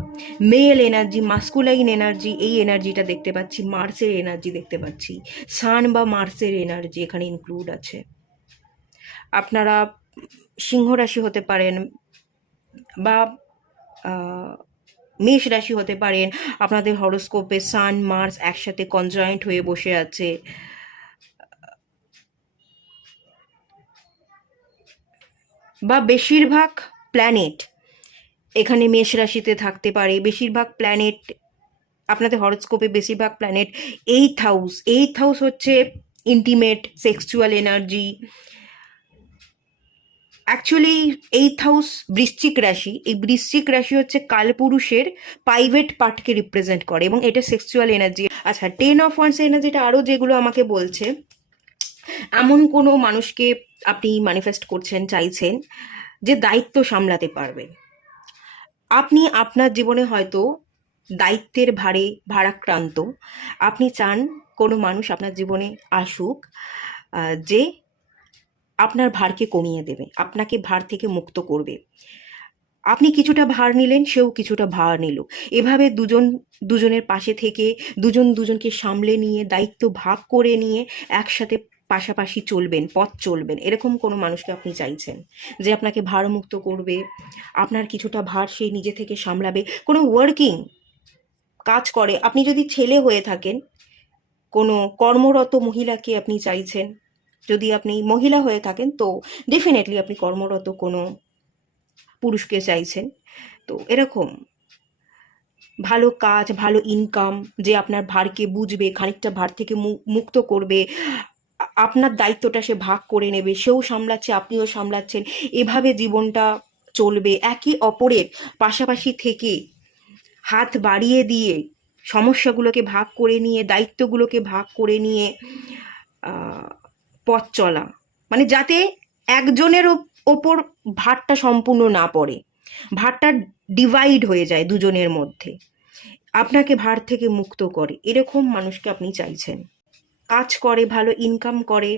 মেল এনার্জি, মাস্কুলাইন এনার্জি, এই এনার্জিটা দেখতে পাচ্ছি, মার্সের এনার্জি দেখতে পাচ্ছি, সান বা মার্সের এনার্জি এখানে ইনক্লুড আছে। আপনারা সিংহ রাশি হতে পারেন বা মেষ রাশি হতে পারেন, আপনাদের হরোস্কোপে সান মার্স একসাথে কনজয়েন্ট হয়ে বসে আছে। বা বেশিরভাগ প্ল্যানেট এখানে মেষ রাশিতে থাকতে পারে, বেশিরভাগ প্ল্যানেট আপনাদের হরোস্কোপে বেশিরভাগ প্ল্যানেট এইথ হাউস হচ্ছে intimate sexual energy. Actually eighth house বৃশ্চিক রাশি, এই বৃশ্চিক রাশি হচ্ছে কালপুরুষের প্রাইভেট পার্টকে রিপ্রেজেন্ট করে এবং এটা সেক্সুয়াল এনার্জি। আচ্ছা, 10 অফ ওয়ান্স এনার্জিটা আরও যেগুলো আমাকে বলছে, এমন কোনো মানুষকে আপনি ম্যানিফেস্ট করছেন, চাইছেন যে দায়িত্ব সামলাতে পারবে। আপনি আপনার জীবনে হয়তো দায়িত্বের ভারে ভারাক্রান্ত, আপনি চান কোনো মানুষ আপনার জীবনে আসুক যে আপনার ভারকে কমিয়ে দেবে, আপনাকে ভার থেকে মুক্ত করবে। আপনি কিছুটা ভার নিলেন, সেও কিছুটা ভার নিল, এভাবে দুজনের পাশে থেকে দুজনকে সামলে নিয়ে দায়িত্ব ভাগ করে নিয়ে একসাথে পাশাপাশি চলবেন, পথ চলবেন, এরকম কোনো মানুষকে আপনি চাইছেন যে আপনাকে ভারমুক্ত করবে, আপনার কিছুটা ভার সেই নিজে থেকে সামলাবে। কোনো ওয়ার্কিং কাজ করে, আপনি যদি ছেলে হয়ে থাকেন, কোনো কর্মরত মহিলাকে আপনি চাইছেন, যদি আপনি মহিলা হয়ে থাকেন তো ডেফিনেটলি আপনি কর্মরত কোনো পুরুষকে চাইছেন। তো এরকম ভালো কাজ, ভালো ইনকাম, যে আপনার ভারকে বুঝবে, খানিকটা ভার থেকে মুক্ত করবে, আপনার দায়িত্বটা সে ভাগ করে নেবে, সেও সামলাচ্ছে আপনিও সামলাচ্ছেন, এভাবে জীবনটা চলবে। একে অপরের পাশাপাশি থেকে হাত বাড়িয়ে দিয়ে সমস্যাগুলোকে ভাগ করে নিয়ে, দায়িত্বগুলোকে ভাগ করে নিয়ে পথ চলা, মানে যাতে একজনের ওপর ভারটা সম্পূর্ণ না পড়ে, ভারটা ডিভাইড হয়ে যায় দুজনের মধ্যে, আপনাকে ভার থেকে মুক্ত করে, এরকম মানুষকে আপনি চাইছেন। কাজ করে, ভালো ইনকাম করে,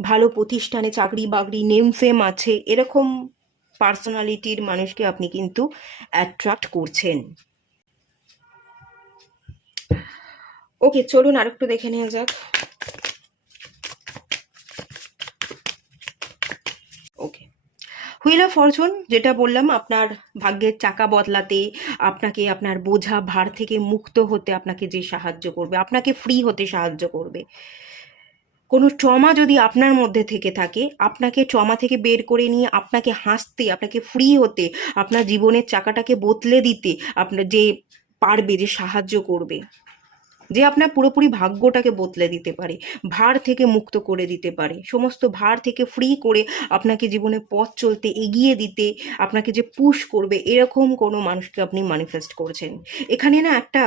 ভালো প্রতিষ্ঠানে চাকরি বাকরি, নেম ফেম আছে, এরকম পার্সোনালিটির মানুষকে আপনি কিন্তু অ্যাট্রাক্ট করছেন। ওকে, চলুন আরেকটু দেখে নেওয়া যাক। ওকে, হুইল অফ ফরচুন, যেটা বললাম, আপনার ভাগ্যের চাকা বদলাতে, আপনাকে আপনার বোঝা ভার থেকে মুক্ত হতে আপনাকে যে সাহায্য করবে, আপনাকে ফ্রি হতে সাহায্য করবে। কোনো ট্রমা যদি আপনার মধ্যে থেকে থাকে, আপনাকে ট্রমা থেকে বের করে নিয়ে আপনাকে হাসতে, আপনাকে ফ্রি হতে, আপনার জীবনের চাকাটাকে বদলে দিতে আপনার যে পারবে, যে সাহায্য করবে, যে আপনার পুরোপুরি ভাগ্যটাকে বদলে দিতে পারে, ভার থেকে মুক্ত করে দিতে পারে, সমস্ত ভার থেকে ফ্রি করে আপনাকে জীবনে পথ চলতে এগিয়ে দিতে, আপনাকে যে পুশ করবে, এরকম কোনো মানুষকে আপনি ম্যানিফেস্ট করছেন। এখানে না একটা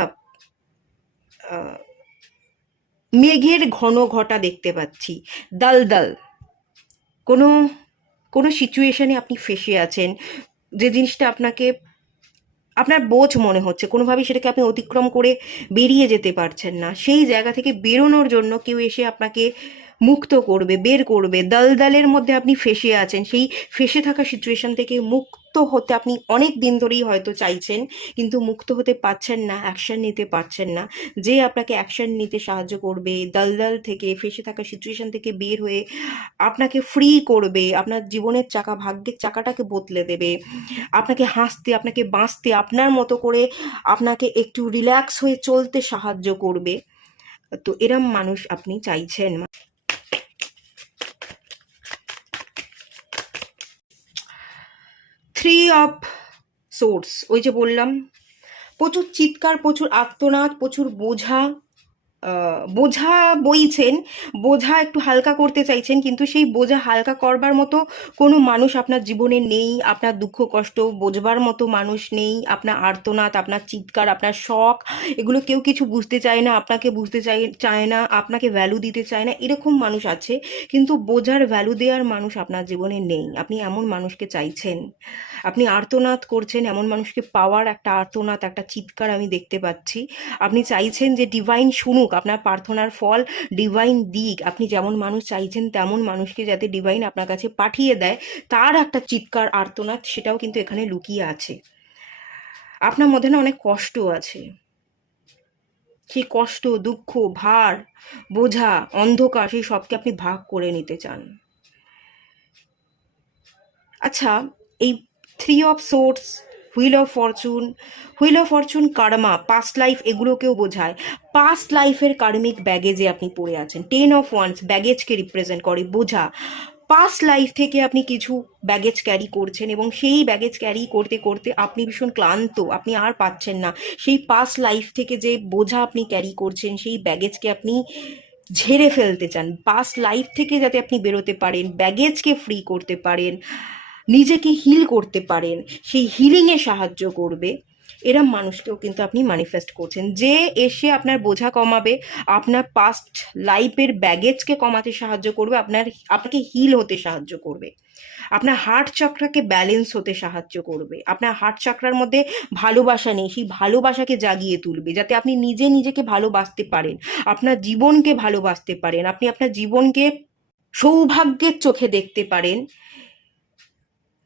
মেঘের ঘন ঘটা দেখতে পাচ্ছি, দাল কোনো কোনো সিচুয়েশনে আপনি ফেসে আছেন, যে জিনিসটা আপনার বোঝ মনে হচ্ছে, কোনোভাবেই সেটাকে আপনি অতিক্রম করে বেরিয়ে যেতে পারছেন না, সেই জায়গা থেকে বেরোনোর জন্য কেউ এসে আপনাকে মুক্ত করবে, বের করবে। দলদলের মধ্যে আপনি ফেসে আছেন, সেই ফেসে থাকা সিচুয়েশন থেকে মুক্ত হতে আপনি অনেক দিন ধরেই হয়তো চাইছেন, কিন্তু মুক্ত হতে পারছেন না, অ্যাকশন নিতে পারছেন না। যে আপনাকে অ্যাকশন নিতে সাহায্য করবে, দলদল থেকে, ফেসে থাকা সিচুয়েশন থেকে বের হয়ে আপনাকে ফ্রি করবে, আপনার জীবনের চাকা, ভাগ্যের চাকাটাকে বদলে দেবে, আপনাকে হাসতে, আপনাকে বাঁচতে, আপনার মতো করে আপনাকে একটু রিল্যাক্স হয়ে চলতে সাহায্য করবে। তো এরম মানুষ আপনি চাইছেন। 3 অফ সোর্স, ওই যে বললাম, প্রচুর চিৎকার, প্রচুর আর্তনাদ, প্রচুর বোঝা বইছেন, বোঝা একটু হালকা করতে চাইছেন, কিন্তু সেই বোঝা হালকা করবার মতো কোনো মানুষ আপনার জীবনে নেই, আপনার দুঃখ কষ্ট বোঝবার মতো মানুষ নেই, আপনার আর্তনাদ, আপনার চিৎকার, আপনার শখ, এগুলো কেউ কিছু বুঝতে চায় না, আপনাকে বুঝতে চায় না, আপনাকে ভ্যালু দিতে চায় না, এরকম মানুষ আছে, কিন্তু বোঝার ভ্যালু দেওয়ার মানুষ আপনার জীবনে নেই। আপনি এমন মানুষকে চাইছেন, আপনি আর্তনাদ করছেন, এমন মানুষকে পাওয়ার একটা আর্তনাদ, একটা চিৎকার আমি দেখতে পাচ্ছি। আপনি চাইছেন যে ডিভাইন শুনুক, শুনুক, আপনার প্রার্থনার ফল ডিভাইন দিক। আপনি যেমন মানুষ চাইছেন তেমন মানুষকে যাতে ডিভাইন আপনার কাছে পাঠিয়ে দেয়, তার একটা চিৎকার আর্তনাদ সেটাও কিন্তু এখানে লুকিয়ে আছে। আপনার মধ্যে না অনেক কষ্ট আছে, সেই কষ্ট, দুঃখ, ভার, বোঝা, অন্ধকার, সেই সবকে আপনি ভাগ করে নিতে চান। আচ্ছা, এই 3 of source, wheel of fortune, karma, past life, এগুলোকেও বোঝায়। পাস্ট লাইফের কার্মিক ব্যাগেজে আপনি পড়ে আছেন। 10 অফ ওয়ান্স ব্যাগেজকে রিপ্রেজেন্ট করে, বোঝা। পাস্ট লাইফ থেকে আপনি কিছু ব্যাগেজ ক্যারি করছেন এবং সেই ব্যাগেজ ক্যারি করতে করতে আপনি ভীষণ ক্লান্ত, আপনি আর পাচ্ছেন না। সেই পাস্ট লাইফ থেকে যে বোঝা আপনি ক্যারি করছেন, সেই ব্যাগেজকে আপনি ঝেড়ে ফেলতে চান। পাস্ট লাইফ থেকে যাতে আপনি বেরোতে পারেন, ব্যাগেজকে ফ্রি করতে পারেন, নিজেকে হিল করতে পারেন, সেই হিলিংয়ে সাহায্য করবে এরম মানুষকেও কিন্তু আপনি ম্যানিফেস্ট করছেন, যে এসে আপনার বোঝা কমাবে, আপনার পাস্ট লাইফের ব্যাগেজকে কমাতে সাহায্য করবে, আপনাকে হিল হতে সাহায্য করবে, আপনার হার্ট চক্রাকে ব্যালেন্স হতে সাহায্য করবে। আপনার হার্ট চক্রার মধ্যে ভালোবাসা নেই, সেই ভালোবাসাকে জাগিয়ে তুলবে, যাতে আপনি নিজেকে ভালোবাসতে পারেন, আপনার জীবনকে ভালোবাসতে পারেন, আপনি আপনার জীবনকে সৌভাগ্যের চোখে দেখতে পারেন।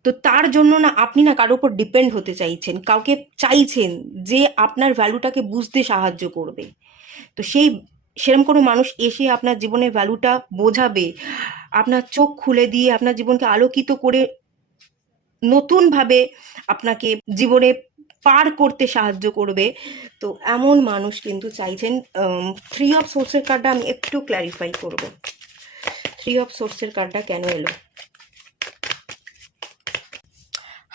তো তার জন্য না আপনি না কারোর উপর ডিপেন্ড হতে চাইছেন, কাউকে চাইছেন যে আপনার ভ্যালুটাকে বুঝতে সাহায্য করবে। তো সেরকম কোনো মানুষ এসে আপনার জীবনের ভ্যালুটা বোঝাবে, আপনার চোখ খুলে দিয়ে আপনার জীবনকে আলোকিত করে নতুনভাবে আপনাকে জীবনে পার করতে সাহায্য করবে। তো এমন মানুষ কিন্তু চাইছেন। 3 অফ সোর্সের কার্ডটা আমি একটু ক্ল্যারিফাই করব। 3 অফ সোর্সের কার্ডটা কেন এলো?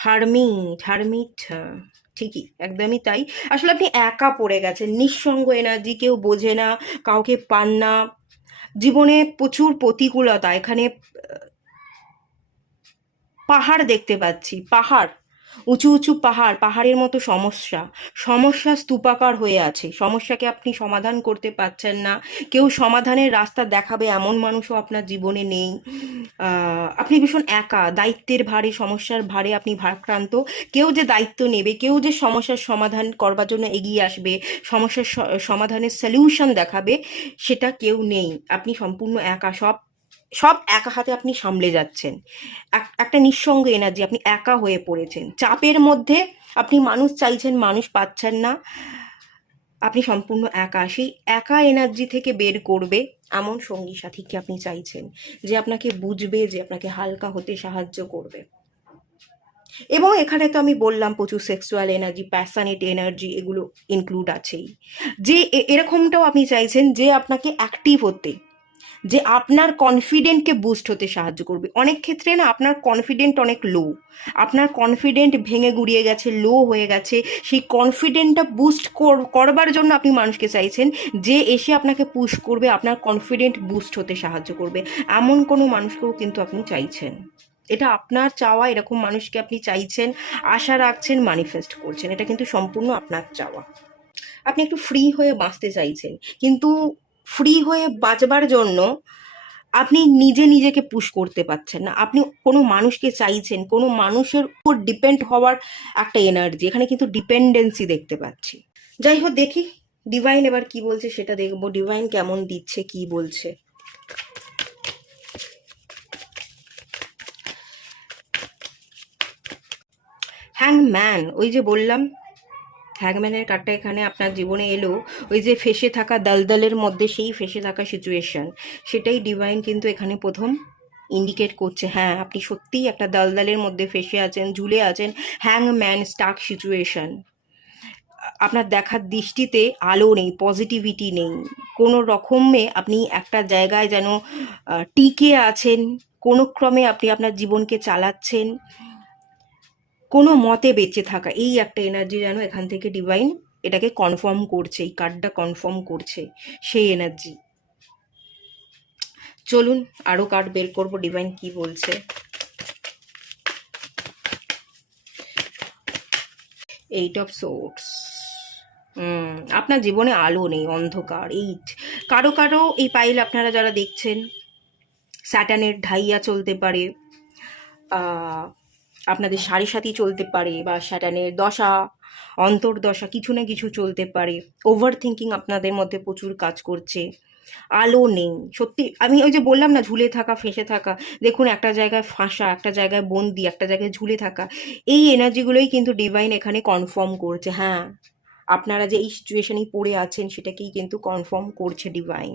হারমিট, ঠিকই, একদমই তাই। আসলে আপনি একা পড়ে গেছেন, নিঃসঙ্গ এনার্জি, কেউ বোঝে না, কাউকে পান না, জীবনে প্রচুর প্রতিকূলতা। এখানে পাহাড় দেখতে পাচ্ছি, পাহাড়, উঁচু উঁচু পাহাড়, পাহাড়ের মতো সমস্যা স্তূপাকার হয়ে আছে, সমস্যাকে আপনি সমাধান করতে পারছেন না, কেউ সমাধানের রাস্তা দেখাবে এমন মানুষও আপনার জীবনে নেই। আপনি ভীষণ একা, দায়িত্বের ভারে, সমস্যার ভারে আপনি ভারাক্রান্ত। কেউ যে দায়িত্ব নেবে, কেউ যে সমস্যার সমাধান করবার জন্য এগিয়ে আসবে, সমস্যার সমাধানের সলিউশন দেখাবে, সেটা কেউ নেই। আপনি সম্পূর্ণ একা, সব সব একা হাতে আপনি সামলে যাচ্ছেন। একটা নিঃসঙ্গ এনার্জি, আপনি একা হয়ে পড়েছেন, চাপের মধ্যে আপনি মানুষ চাইছেন, মানুষ পাচ্ছেন না, আপনি সম্পূর্ণ একা। সেই একা এনার্জি থেকে বের করবে এমন সঙ্গী সাথীকে আপনি চাইছেন, যে আপনাকে বুঝবে, যে আপনাকে হালকা হতে সাহায্য করবে। এবং এখানে তো আমি বললাম প্রচুর সেক্সুয়াল এনার্জি, প্যাশনেট এনার্জি, এগুলো ইনক্লুড আছেই। যে এরকমটাও আপনি চাইছেন যে আপনাকে অ্যাক্টিভ হতে, যে আপনার কনফিডেন্টকে বুস্ট হতে সাহায্য করবে। অনেক ক্ষেত্রে না আপনার কনফিডেন্ট অনেক লো, আপনার কনফিডেন্ট ভেঙে গুড়িয়ে গেছে, লো হয়ে গেছে, সেই কনফিডেন্টটা বুস্ট করবার জন্য আপনি মানুষকে চাইছেন, যে এসে আপনাকে পুশ করবে, আপনার কনফিডেন্ট বুস্ট হতে সাহায্য করবে। এমন কোনো মানুষকেও কিন্তু আপনি চাইছেন। এটা আপনার চাওয়া, এরকম মানুষকে আপনি চাইছেন, আশা রাখছেন, ম্যানিফেস্ট করছেন। এটা কিন্তু সম্পূর্ণ আপনার চাওয়া। আপনি একটু ফ্রি হয়ে বাঁচতে চাইছেন, কিন্তু ফ্রি হয়ে বাঁচবার জন্য আপনি নিজেকে পুশ করতে পারছেন না। আপনি কোনো মানুষকে চাইছেন, কোনো মানুষের উপর ডিপেন্ড হওয়ার একটা এনার্জি, এখানে কিন্তু ডিপেন্ডেন্সি দেখতে পাচ্ছি। যাই হোক, দেখি ডিভাইন এবার কি বলছে, সেটা দেখবো। ডিভাইন কেমন দিচ্ছে, কি বলছে। হ্যাংম্যান, ওই যে বললাম, হ্যাংম্যানের কার্ডটা এখানে আপনার জীবনে এলো। ওই যে ফেসে থাকা দলদলের মধ্যে, সেই ফেসে থাকা সিচুয়েশন, সেটাই ডিভাইন কিন্তু এখানে প্রথম ইন্ডিকেট করছে। হ্যাঁ, আপনি সত্যিই একটা দলদলের মধ্যে ফেসে আছেন, ঝুলে আছেন। হ্যাংম্যান, স্টাক সিচুয়েশন। আপনার দেখার দৃষ্টিতে আলো নেই, পজিটিভিটি নেই, কোনো রকমে আপনি একটা জায়গায় যেন টিকে আছেন, কোনো ক্রমে আপনি আপনার জীবনকে চালাচ্ছেন, কোনো মতে বেঁচে থাকা, এই একটা এনার্জি যেন এখান থেকে ডিভাইন এটাকে কনফার্ম করছে, এই কার্ডটা কনফার্ম করছে সেই এনার্জি। চলুন আরো কার্ড বের করবো, ডিভাইন কি বলছে। এইট অফ সোর্স, আপনার জীবনে আলো নেই, অন্ধকার। কারো কারো এই পাইল আপনারা যারা দেখছেন, স্যাটার্নের ঢাইয়া চলতে পারে, আপনাদের সাড়ে সাথী চলতে পারে, বা স্যাটার্নের দশা, অন্তর্দশা কিছু না কিছু চলতে পারে। ওভার থিঙ্কিং আপনাদের মধ্যে প্রচুর কাজ করছে। আলো নেই, সত্যি আমি ওই যে বললাম না, ঝুলে থাকা, ফেঁসে থাকা, দেখুন একটা জায়গায় ফাঁসা, একটা জায়গায় বন্দি, একটা জায়গায় ঝুলে থাকা, এই এনার্জিগুলোই কিন্তু ডিভাইন এখানে কনফার্ম করছে। হ্যাঁ, আপনারা যে এই সিচুয়েশনেই পড়ে আছেন সেটাকেই কিন্তু কনফার্ম করছে ডিভাইন।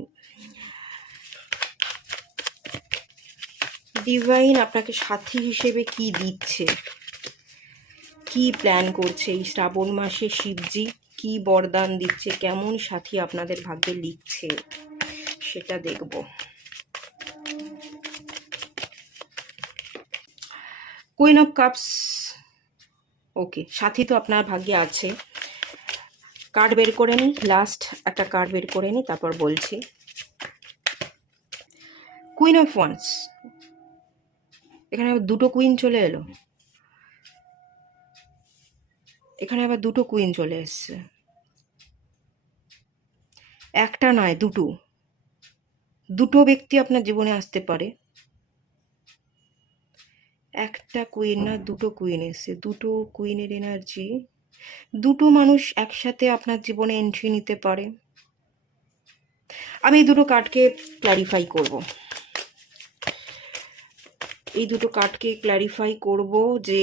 ডিভাইন আপনাকে সাথী হিসেবে কি দিচ্ছে, কি প্ল্যান করছে এই শ্রাবণ মাসে, শিবজি কি বরদান দিচ্ছে, কেমন সাথী আপনাদের ভাগ্যে লিখছে সেটা দেখব। কুইন অফ কাপস, ওকে, সাথী তো আপনার ভাগ্যে আছে। কার্ড বের করে নিই, লাস্ট একটা কার্ড বের করে নিই, তারপর বলছি। কুইন অফ ওয়ান্স, এখানে আবার দুটো কুইন চলে এলো, এখানে আবার দুটো কুইন চলে এসছে, একটা নয় দুটো, দুটো ব্যক্তি আপনার জীবনে আসতে পারে। একটা কুইন না, দুটো কুইন এসছে, দুটো কুইনের এনার্জি, দুটো মানুষ একসাথে আপনার জীবনে এন্ট্রি নিতে পারে। আমি এই দুটো কার্ডকে ক্ল্যারিফাই করব, এই দুটো কার্ডকে ক্ল্যারিফাই করব যে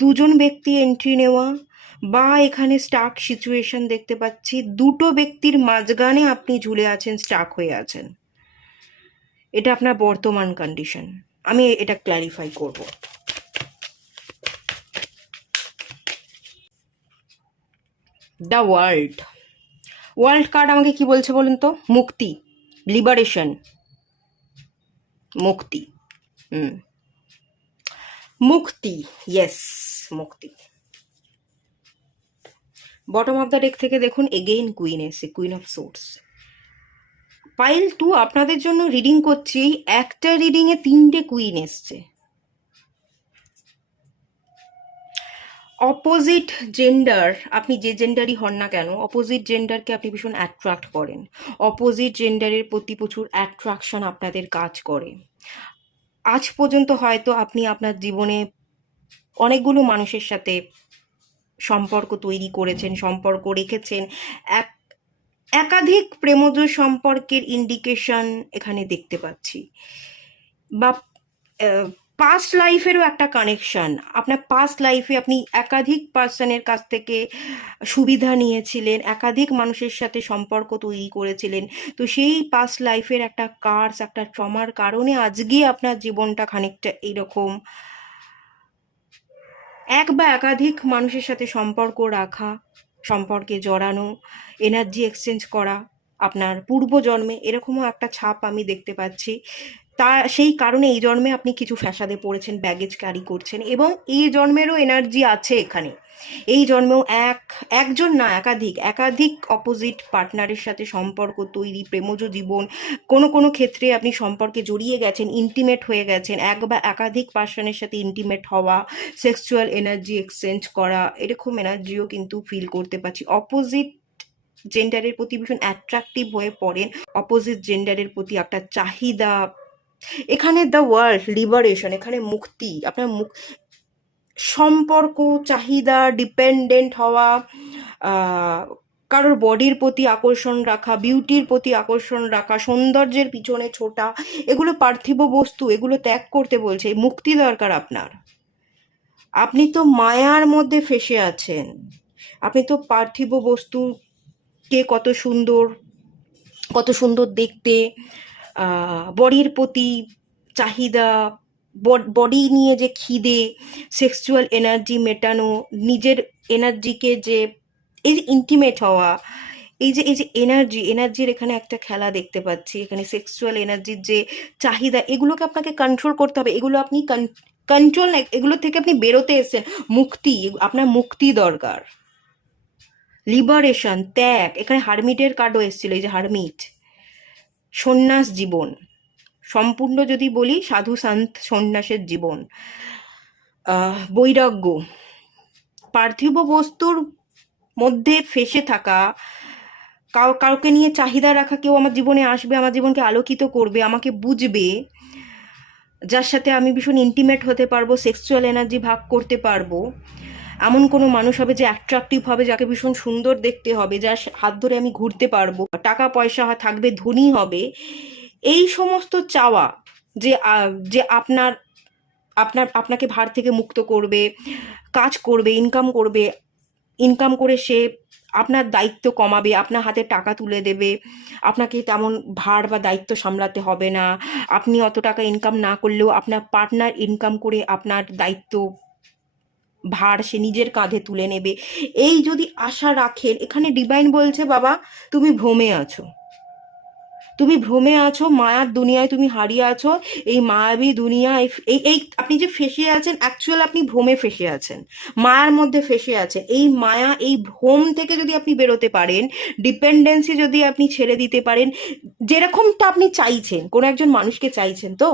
দুজন ব্যক্তি এন্ট্রি নেওয়া বা এখানে স্টাক সিচুয়েশন দেখতে পাচ্ছি, দুটো ব্যক্তির মাঝখানে আপনি ঝুলে আছেন, স্টাক হয়ে আছেন, এটা আপনার বর্তমান কন্ডিশন। আমি এটা ক্ল্যারিফাই করব। দ্য ওয়ার্ল্ড, ওয়ার্ল্ড কার্ড আমাকে কি বলছে বলুন তো? মুক্তি, লিবারেশন, মুক্তি, মুক্তি, ইয়েস, মুক্তি। বটম অফ দ্য ডেক থেকে দেখুন এগেইন কুইন এসে, কুইন অফ সোর্স। পাইল 2 আপনাদের জন্য রিডিং করছি, একটা রিডিংয়ে 3টে কুইন এসছে। অপোজিট জেন্ডার, আপনি যে জেন্ডারই হন না কেন, অপোজিট জেন্ডারকে আপনি ভীষণ অ্যাট্রাক্ট করেন, অপোজিট জেন্ডারের প্রতি প্রচুর অ্যাট্রাকশন আপনাদের কাজ করে। আজ পর্যন্ত হয়তো আপনি আপনার জীবনে অনেকগুলো মানুষের সাথে সম্পর্ক তৈরি করেছেন, সম্পর্ক রেখেছেন, একাধিক প্রেমজ সম্পর্কের ইন্ডিকেশন এখানে দেখতে পাচ্ছি, বা পাস্ট লাইফেরও একটা কানেকশন। আপনার পাস্ট লাইফে আপনি একাধিক পার্সনের কাছ থেকে সুবিধা নিয়েছিলেন, একাধিক মানুষের সাথে সম্পর্ক তৈরি করেছিলেন, তো সেই পাস্ট লাইফের একটা কার্স, একটা ট্রমার কারণে আজকে আপনার জীবনটা খানিকটা এইরকম। এক বা একাধিক মানুষের সাথে সম্পর্ক রাখা, সম্পর্কে জড়ানো, এনার্জি এক্সচেঞ্জ করা, আপনার পূর্বজন্মে এরকমও একটা ছাপ আমি দেখতে পাচ্ছি। তা সেই কারণে এই জন্মে আপনি কিছু ফ্যাসাদে পড়েছেন, ব্যাগেজ ক্যারি করছেন, এবং এই জন্মেরও এনার্জি আছে এখানে। এই জন্মেও একজন না, একাধিক অপোজিট পার্টনারের সাথে সম্পর্ক তৈরি, প্রেমজ জীবন, কোনো কোনো ক্ষেত্রে আপনি সম্পর্কে জড়িয়ে গেছেন, ইন্টিমেট হয়ে গেছেন, এক বা একাধিক পার্সনের সাথে ইন্টিমেট হওয়া, সেক্সুয়াল এনার্জি এক্সচেঞ্জ করা, এরকম এনার্জিও কিন্তু ফিল করতে পারছি। অপোজিট জেন্ডারের প্রতি ভীষণ অ্যাট্রাকটিভ হয়ে পড়েন, অপোজিট জেন্ডারের প্রতি একটা চাহিদা। এখানে দ্য ওয়ার্ল্ড, লিবারেশন, এখানে মুক্তি, আপনার সম্পর্ক, চাহিদা, ডিপেন্ডেন্ট হওয়া, কারোর বডির প্রতি আকর্ষণ রাখা, বিউটির প্রতি আকর্ষণ রাখা, সৌন্দর্যের পিছনে ছোটা, এগুলো পার্থিব বস্তু, এগুলো ত্যাগ করতে বলছে। মুক্তি দরকার আপনার। আপনি তো মায়ার মধ্যে ফেসে আছেন, আপনি তো পার্থিব বস্তুকে কত সুন্দর দেখতে, বডির প্রতি চাহিদা, বডি নিয়ে যে খিদে, সেক্সুয়াল এনার্জি মেটানো, নিজের এনার্জিকে যে এই যে ইন্টিমেট হওয়া, এই যে এনার্জির এখানে একটা খেলা দেখতে পাচ্ছি। এখানে সেক্সুয়াল এনার্জির যে চাহিদা, এগুলোকে আপনাকে কন্ট্রোল করতে হবে, এগুলো আপনি কন্ট্রোল না, এগুলো থেকে আপনি বেরোতে এসেছেন। মুক্তি, আপনার মুক্তি দরকার, লিবারেশন, ত্যাগ। এখানে হারমিটের কার্ডও এসেছিল, এই যে হারমিট, সন্ন্যাস জীবন, সম্পূর্ণ যদি বলি সাধু সন্ত সন্ন্যাসের জীবন, বৈরাগ্য, পার্থিব বস্তুর মধ্যে ফেসে থাকা, কাউকে নিয়ে চাহিদা রাখা, কেউ আমার জীবনে আসবে, আমার জীবনকে আলোকিত করবে, আমাকে বুঝবে, যার সাথে আমি ভীষণ ইন্টিমেট হতে পারবো, সেক্সুয়াল এনার্জি ভাগ করতে পারবো, এমন কোনো মানুষ হবে যে অ্যাট্রাকটিভ হবে, যাকে ভীষণ সুন্দর দেখতে হবে, যার হাত ধরে আমি ঘুরতে পারবো, টাকা পয়সা থাকবে, ধনী হবে। এই সমস্ত চাওয়া যে আপনার আপনার আপনাকে ভার থেকে মুক্ত করবে, কাজ করবে, ইনকাম করে সে আপনার দায়িত্ব কমাবে, আপনার হাতে টাকা তুলে দেবে, আপনাকে তেমন ভার বা দায়িত্ব সামলাতে হবে না। আপনি অত টাকা ইনকাম না করলেও আপনার পার্টনার ইনকাম করে আপনার দায়িত্ব ভার সে নিজের কাঁধে তুলে নেবে। এই যদি আশা রাখেন, এখানে ডিভাইন বলছে বাবা তুমি ভ্রমে আছো, তুমি ভ্রমে আছো, মায়ার দুনিয়ায় তুমি হারিয়ে আছো। এই মায়াবী দুনিয়া, এই এই আপনি যে ফেসে আছেন, অ্যাকচুয়াল আপনি ভ্রমে ফেসে আছেন, মায়ার মধ্যে ফেসে আছেন। এই মায়া, এই ভ্রম থেকে যদি আপনি বেরোতে পারেন, ডিপেন্ডেন্সি যদি আপনি ছেড়ে দিতে পারেন, যেরকমটা আপনি চাইছেন, কোনো একজন মানুষকে চাইছেন তো,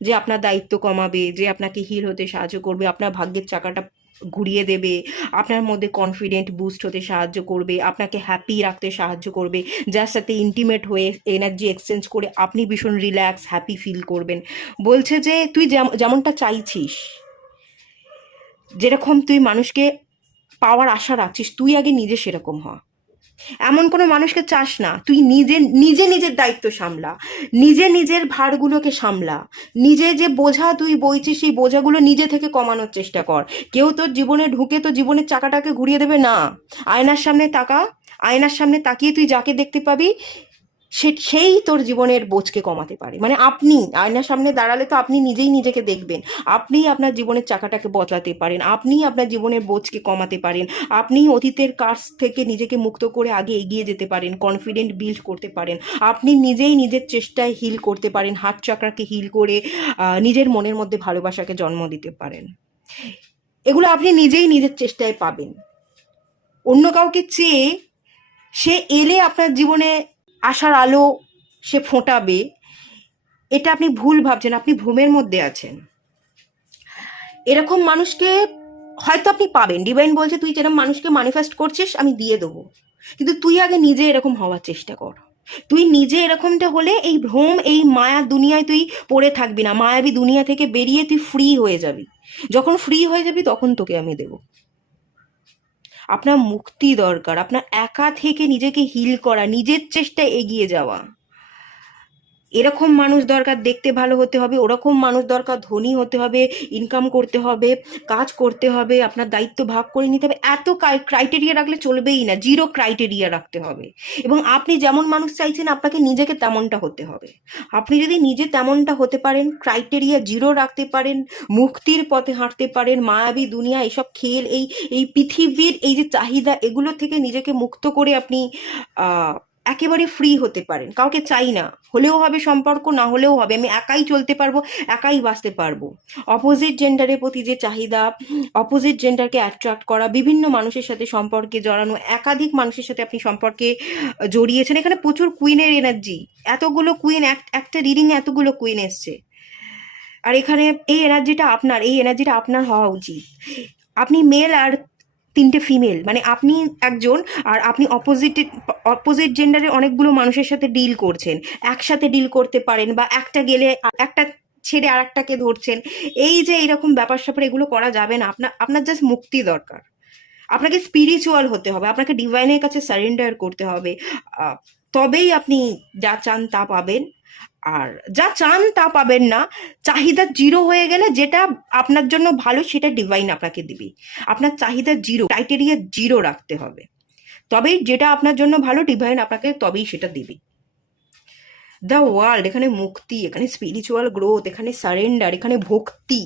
যে আপনার দায়িত্ব কমাবে, যে আপনাকে হিল হতে সাহায্য করবে, আপনার ভাগ্যের চাকাটা ঘুরিয়ে দেবে, আপনার মধ্যে কনফিডেন্ট বুস্ট হতে সাহায্য করবে, আপনাকে হ্যাপি রাখতে সাহায্য করবে, যার সাথে ইন্টিমেট হয়ে এনার্জি এক্সচেঞ্জ করে আপনি ভীষণ রিল্যাক্স হ্যাপি ফিল করবেন। বলছে যে তুই যেমনটা চাইছিস, যেরকম তুই মানুষকে পাওয়ার আশা রাখছিস, তুই আগে নিজে সেরকম হ। এমন কোনো মানুষকে চাস না, তুই নিজে নিজে নিজের দায়িত্ব সামলা, নিজে নিজের ভারগুলোকে সামলা, নিজে যে বোঝা তুই বইছিস সেই বোঝাগুলো নিজে থেকে কমানোর চেষ্টা কর। কেউ তোর জীবনে ঢুকে তো জীবনের চাকাটাকে ঘুরিয়ে দেবে না। আয়নার সামনে তাকা, আয়নার সামনে তাকিয়ে তুই যাকে দেখতে পাবি সেই তোর জীবনের বোঝকে কমাতে পারে। মানে আপনি আয়নার সামনে দাঁড়ালে তো আপনি নিজেই নিজেকে দেখবেন, আপনিই আপনার জীবনের চাকাটাকে বদলাতে পারেন, আপনিই আপনার জীবনের বোঝকে কমাতে পারেন, আপনি অতীতের কাজ থেকে নিজেকে মুক্ত করে আগে এগিয়ে যেতে পারেন, কনফিডেন্ট বিল্ড করতে পারেন, আপনি নিজেই নিজের চেষ্টায় হিল করতে পারেন, হাত চাকরাকে হিল করে নিজের মনের মধ্যে ভালোবাসাকে জন্ম দিতে পারেন। এগুলো আপনি নিজেই নিজের চেষ্টায় পাবেন। অন্য কাউকে চেয়ে সে এলে আপনার জীবনে আশার আলো সে ফোটাবে, এটা আপনি ভুল ভাবছেন, আপনি ভ্রমের মধ্যে আছেন। এরকম মানুষকে হয়তো আপনি পাবেন, ডিভাইন বলছে তুই যেরকম মানুষকে ম্যানিফেস্ট করছিস আমি দিয়ে দেবো, কিন্তু তুই আগে নিজে এরকম হওয়ার চেষ্টা কর। তুই নিজে এরকমটা হলে এই ভ্রম, এই মায়া দুনিয়ায় তুই পড়ে থাকবি না, মায়াবী দুনিয়া থেকে বেরিয়ে তুই ফ্রি হয়ে যাবি। যখন ফ্রি হয়ে যাবি তখন তোকে আমি দেবো। আপনার মুক্তি দরকার, আপনার একা থেকে নিজেকে হিল করা, নিজের চেষ্টায় এগিয়ে যাওয়া। এরকম মানুষ দরকার, দেখতে ভালো হতে হবে, ওরকম মানুষ দরকার, ধনী হতে হবে, ইনকাম করতে হবে, কাজ করতে হবে, আপনার দায়িত্ব ভাগ করে নিতে হবে। এত ক্রাইটেরিয়া রাখলে চলবেই না, জিরো ক্রাইটেরিয়া রাখতে হবে। এবং আপনি যেমন মানুষ চাইছেন আপনাকে নিজেকে তেমনটা হতে হবে। আপনি যদি নিজে তেমনটা হতে পারেন, ক্রাইটেরিয়া জিরো রাখতে পারেন, মুক্তির পথে হাঁটতে পারেন, মায়াবী দুনিয়া, এইসব খেল, এই এই পৃথিবীর এই যে চাহিদা, এগুলো থেকে নিজেকে মুক্ত করে আপনি একেবারে ফ্রি হতে পারেন। কাউকে চাই না, হলেও হবে সম্পর্ক, না হলেও হবে, আমি একাই চলতে পারবো, একাই বাঁচতে পারবো। অপোজিট জেন্ডারের প্রতি যে চাহিদা, অপোজিট জেন্ডারকে অ্যাট্রাক্ট করা, বিভিন্ন মানুষের সাথে সম্পর্কে জড়ানো, একাধিক মানুষের সাথে আপনি সম্পর্কে জড়িয়েছেন। এখানে প্রচুর কুইনের এনার্জি, এতগুলো কুইন, একটা রিডিংয়ে এতগুলো কুইন এসছে। আর এখানে এই এনার্জিটা আপনার, এই এনার্জিটা আপনার হওয়া উচিত। আপনি মেল আর তিনটে ফিমেল, মানে আপনি একজন, আর আপনি অপোজিট জেন্ডারের অনেকগুলো মানুষের সাথে ডিল করছেন, একসাথে ডিল করতে পারেন, বা একটা গেলে একটা ছেড়ে আর একটাকে ধরছেন। এই যে এরকম ব্যাপার স্যাপার এগুলো করা যাবে না। আপনার জাস্ট মুক্তি দরকার, আপনাকে স্পিরিচুয়াল হতে হবে, আপনাকে ডিভাইনের কাছে সারেন্ডার করতে হবে, তবেই আপনি যা চান তা পাবেন। আর যা চান তা পাবেন না, চাহিদা জিরো হয়ে গেলে যেটা আপনার জন্য ভালো সেটা ডিভাইন আপনাকে দিবে। আপনার চাহিদা জিরো, ক্রাইটেরিয়া জিরো রাখতে হবে, তবেই যেটা আপনার জন্য ভালো ডিভাইন আপনাকে তবেই সেটা দিবে। দ্য ওয়ার্ল্ড, এখানে মুক্তি, এখানে স্পিরিচুয়াল গ্রোথ, এখানে সারেন্ডার, এখানে ভক্তি,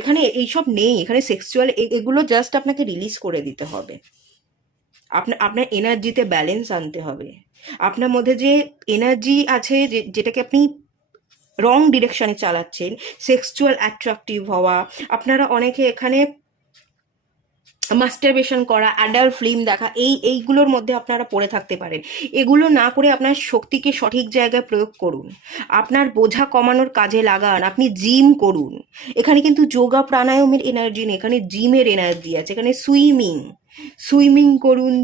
এখানে এইসব নেই। এখানে সেক্সুয়াল এগুলো জাস্ট আপনাকে রিলিজ করে দিতে হবে। আপনার এনার্জিতে ব্যালেন্স আনতে হবে। আপনার মধ্যে যে এনার্জি আছে, যেটাকে আপনি রং ডিরেকশনে চালাচ্ছেন, সেক্সুয়াল অ্যাট্রাকটিভ হওয়া, আপনারা অনেকে এখানে মাস্টারবেশন করা, অ্যাডাল্ট ফিল্ম দেখা, এইগুলোর মধ্যে আপনারা পড়ে থাকতে পারেন। এগুলো না করে আপনার শক্তিকে সঠিক জায়গায় প্রয়োগ করুন, আপনার বোঝা কমানোর কাজে লাগান, আপনি জিম করুন। এখানে কিন্তু যোগা প্রাণায়ামের এনার্জি নেই, এখানে জিমের এনার্জি আছে। এখানে সুইমিং করুন,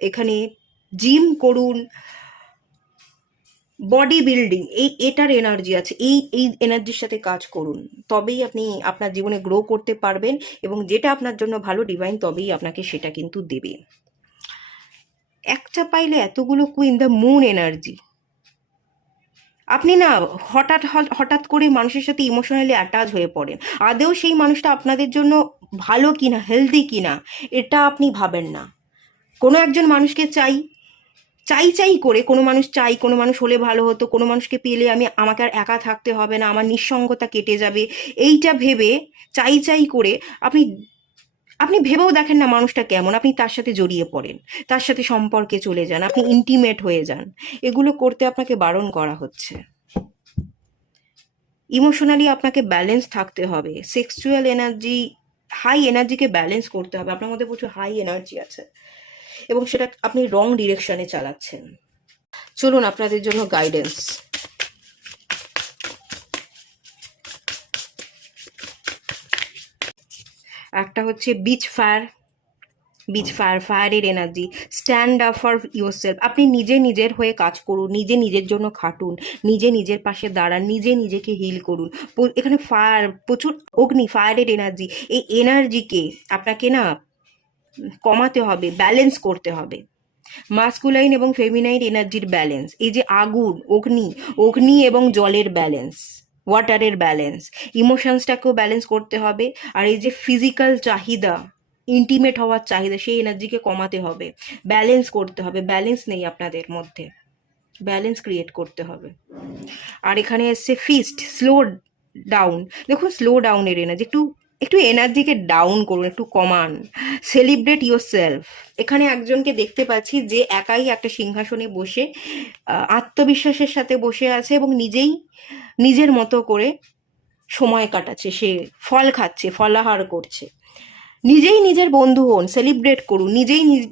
এখানে জিম করুন, বডি বিল্ডিং, এটার এনার্জি আছে, এই এনার্জির সাথে কাজ করুন, তবেই আপনি আপনার জীবনে গ্রো করতে পারবেন, এবং যেটা আপনার জন্য ভালো ডিভাইন তবেই আপনাকে সেটা কিন্তু দেবে। একটা পাইলে এতগুলো কুইন, দ্য মুন এনার্জি। আপনি না হঠাৎ হঠাৎ করে মানুষের সাথে ইমোশনালি অ্যাটাচ হয়ে পড়েন, আদৌ সেই মানুষটা আপনাদের জন্য ভালো কিনা, হেলদি কিনা, এটা আপনি ভাবেন না। কোনো একজন মানুষকে চাই চাই চাই করে, কোনো মানুষ চাই, কোনো মানুষ হলে ভালো হতো, কোনো মানুষকে পেলে আমাকে আর একা থাকতে হবে না, আমার নিঃসঙ্গতা কেটে যাবে, এইটা ভেবে চাই চাই করে আপনি আপনি ভেবেও দেখেন না মানুষটা কেমন, আপনি তার সাথে জড়িয়ে পড়েন, তার সাথে সম্পর্কে চলে যান, আপনি ইন্টিমেট হয়ে যান। এগুলো করতে আপনাকে বারণ করা হচ্ছে। ইমোশনালি আপনাকে ব্যালেন্স থাকতে হবে, সেক্সুয়াল এনার্জি, হাই এনার্জিকে ব্যালেন্স করতে হবে। আপনার মধ্যে প্রচুর হাই এনার্জি আছে এবং সেটা আপনি রং ডিরেকশনে চালাচ্ছেন। চলুন আপনাদের জন্য গাইডেন্স। একটা হচ্ছে ফায়ারের energy. Stand up for your self. আপনি নিজের হয়ে কাজ করুন, নিজের জন্য খাটুন, নিজের পাশে দাঁড়ান, নিজেকে হিল করুন। এখানে প্রচুর অগ্নি, ফায়ারের এনার্জি। এই এনার্জিকে আপনাকে না কমাতে হবে, ব্যালেন্স করতে হবে। মাস্কুলাইন এবং ফেমিনাইন এনার্জির ব্যালেন্স, এই যে আগুন, অগ্নি এবং জলের ব্যালেন্স, ওয়াটারের ব্যালেন্স, ইমোশনসটাকেও ব্যালেন্স করতে হবে। আর এই যে ফিজিক্যাল চাহিদা, ইন্টিমেট হওয়ার চাহিদা, সেই এনার্জিকে কমাতে হবে, ব্যালেন্স করতে হবে। ব্যালেন্স নেই আপনাদের মধ্যে, ব্যালেন্স ক্রিয়েট করতে হবে। আর এখানে এসছে ফিস্ট, স্লো ডাউন। দেখুন স্লো ডাউনের এনার্জি, একটু এনার্জিকে ডাউন করুন, একটু কমান। Celebrate your self. এখানে একজনকে দেখতে পাচ্ছি যে একাই একটা সিংহাসনে বসে আত্মবিশ্বাসের সাথে বসে আছে এবং নিজের মতো করে সময় কাটাচ্ছে, সে ফল খাচ্ছে, ফলাহার করছে। নিজের বন্ধু হন, সেলিব্রেট করুন,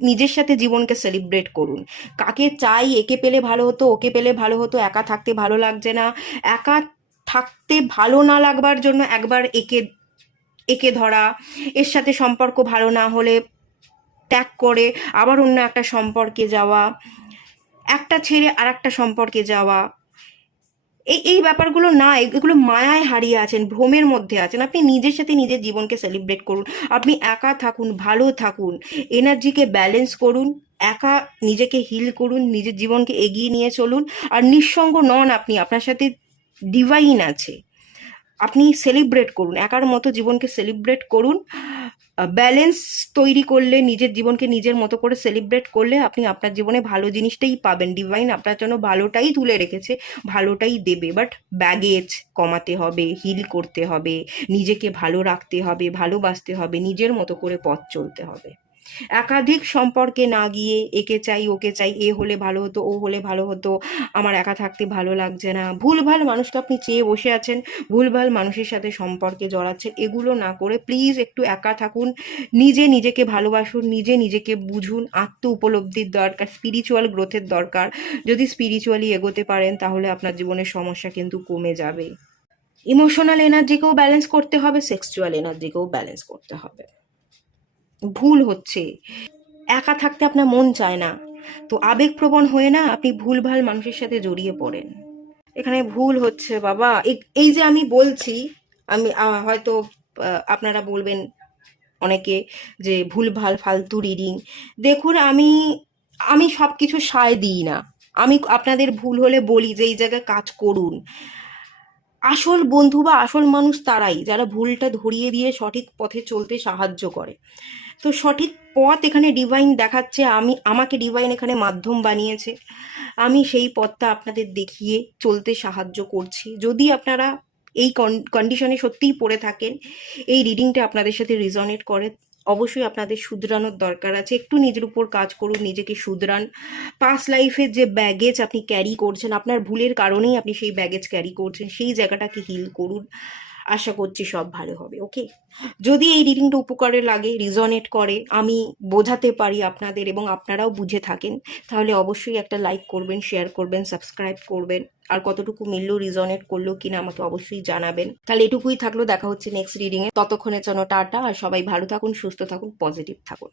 নিজের সাথে জীবনকে সেলিব্রেট করুন। কাকে চাই, একে পেলে ভালো হতো, ওকে পেলে ভালো হতো, একা থাকতে ভালো লাগছে না, একা থাকতে ভালো না লাগবার জন্য একবার একে ধরা, এর সাথে সম্পর্ক ভালো না হলে ত্যাগ করে আবার অন্য একটা সম্পর্কে যাওয়া, একটা ছেড়ে আর একটা সম্পর্কে যাওয়া, এই ব্যাপারগুলো না, এগুলো মায়ায় হারিয়ে আছেন, ভ্রমের মধ্যে আছেন। আপনি নিজের সাথে নিজের জীবনকে সেলিব্রেট করুন, আপনি একা থাকুন, ভালো থাকুন, এনার্জিকে ব্যালেন্স করুন, একা নিজেকে হিল করুন, নিজের জীবনকে এগিয়ে নিয়ে চলুন। আর নিঃসঙ্গ নন আপনি, আপনার সাথে ডিভাইন আছে। আপনি সেলিব্রেট করুন, একার মতো জীবনকে সেলিব্রেট করুন। ব্যালেন্স তৈরি করলে, নিজের জীবনকে নিজের মতো করে সেলিব্রেট করলে আপনি আপনার জীবনে ভালো জিনিসটাই পাবেন। ডিভাইন আপনার জন্য ভালোটাই তুলে রেখেছে, ভালোটাই দেবে। বাট ব্যাগেজ কমাতে হবে, হিল করতে হবে, নিজেকে ভালো রাখতে হবে, ভালোবাসতে হবে, নিজের মতো করে পথ চলতে হবে। একাধিক সম্পর্কে না গিয়ে একে চাই, ওকে চাই, এ হলে ভালো হতো, ও হলে ভালো হতো, আমার একা থাকতে ভালো লাগছে না, ভুলভাল মানুষকে আপনি চেয়ে বসে আছেন, ভুলভাল মানুষের সাথে সম্পর্কে জড়াচ্ছেন, এগুলো না করে প্লিজ একটু একা থাকুন, নিজেকে ভালোবাসুন, নিজেকে বুঝুন। আত্ম উপলব্ধির দরকার, স্পিরিচুয়াল গ্রোথের দরকার। যদি স্পিরিচুয়ালি এগোতে পারেন তাহলে আপনার জীবনের সমস্যা কিন্তু কমে যাবে। ইমোশনাল এনার্জিকেও ব্যালেন্স করতে হবে, সেক্সুয়াল এনার্জিকেও ব্যালেন্স করতে হবে। ভুল হচ্ছে, একা থাকতে আপনার মন চায় না, তো আবেগপ্রবণ হয়ে না আপনি ভুলভাল মানুষের সাথে জড়িয়ে পড়েন। এখানে ভুল হচ্ছে বাবা। এই যে আমি বলছি, আমি হয়তো আপনারা বলবেন অনেকে যে ভুলভাল ফালতু রিডিং। দেখুন আমি সব কিছু সায় দিই না, আমি আপনাদের ভুল হলে বলি যে এই জায়গায় কাজ করুন। আসল বন্ধু বা আসল মানুষ তারাই যারা ভুলটা ধরিয়ে দিয়ে সঠিক পথে চলতে সাহায্য করে। তো সঠিক পথ এখানে ডিভাইন দেখাচ্ছে, আমাকে ডিভাইন এখানে মাধ্যম বানিয়েছে, আমি সেই পথটা আপনাদের দেখিয়ে চলতে সাহায্য করছি। যদি আপনারা এই কন্ডিশনে সত্যিই পড়ে থাকেন, এই রিডিংটা আপনাদের সাথে রিজনেট করে, অবশ্যই আপনাদের শুধরানোর দরকার আছে। একটু নিজের উপর কাজ করুন, নিজেকে শুধরান। পাস্ট লাইফের যে ব্যাগেজ আপনি ক্যারি করছেন, আপনার ভুলের কারণেই আপনি সেই ব্যাগেজ ক্যারি করছেন, সেই জায়গাটাকে হিল করুন। আশা করছি সব ভালো হবে। ওকে, যদি এই রিডিংটা উপকারে লাগে, রিজনেট করে, আমি বোঝাতে পারি আপনাদের এবং আপনারাও বুঝে থাকেন, তাহলে অবশ্যই একটা লাইক করবেন, শেয়ার করবেন, সাবস্ক্রাইব করবেন। আর কতটুকু মিললো, রিজনেট করলো কিনা আমাকে অবশ্যই জানাবেন। তাহলে এটুকুই থাকলো, দেখা হচ্ছে নেক্সট রিডিংয়ে। ততক্ষণের জন্য টাটা, আর সবাই ভালো থাকুন, সুস্থ থাকুন, পজিটিভ থাকুন।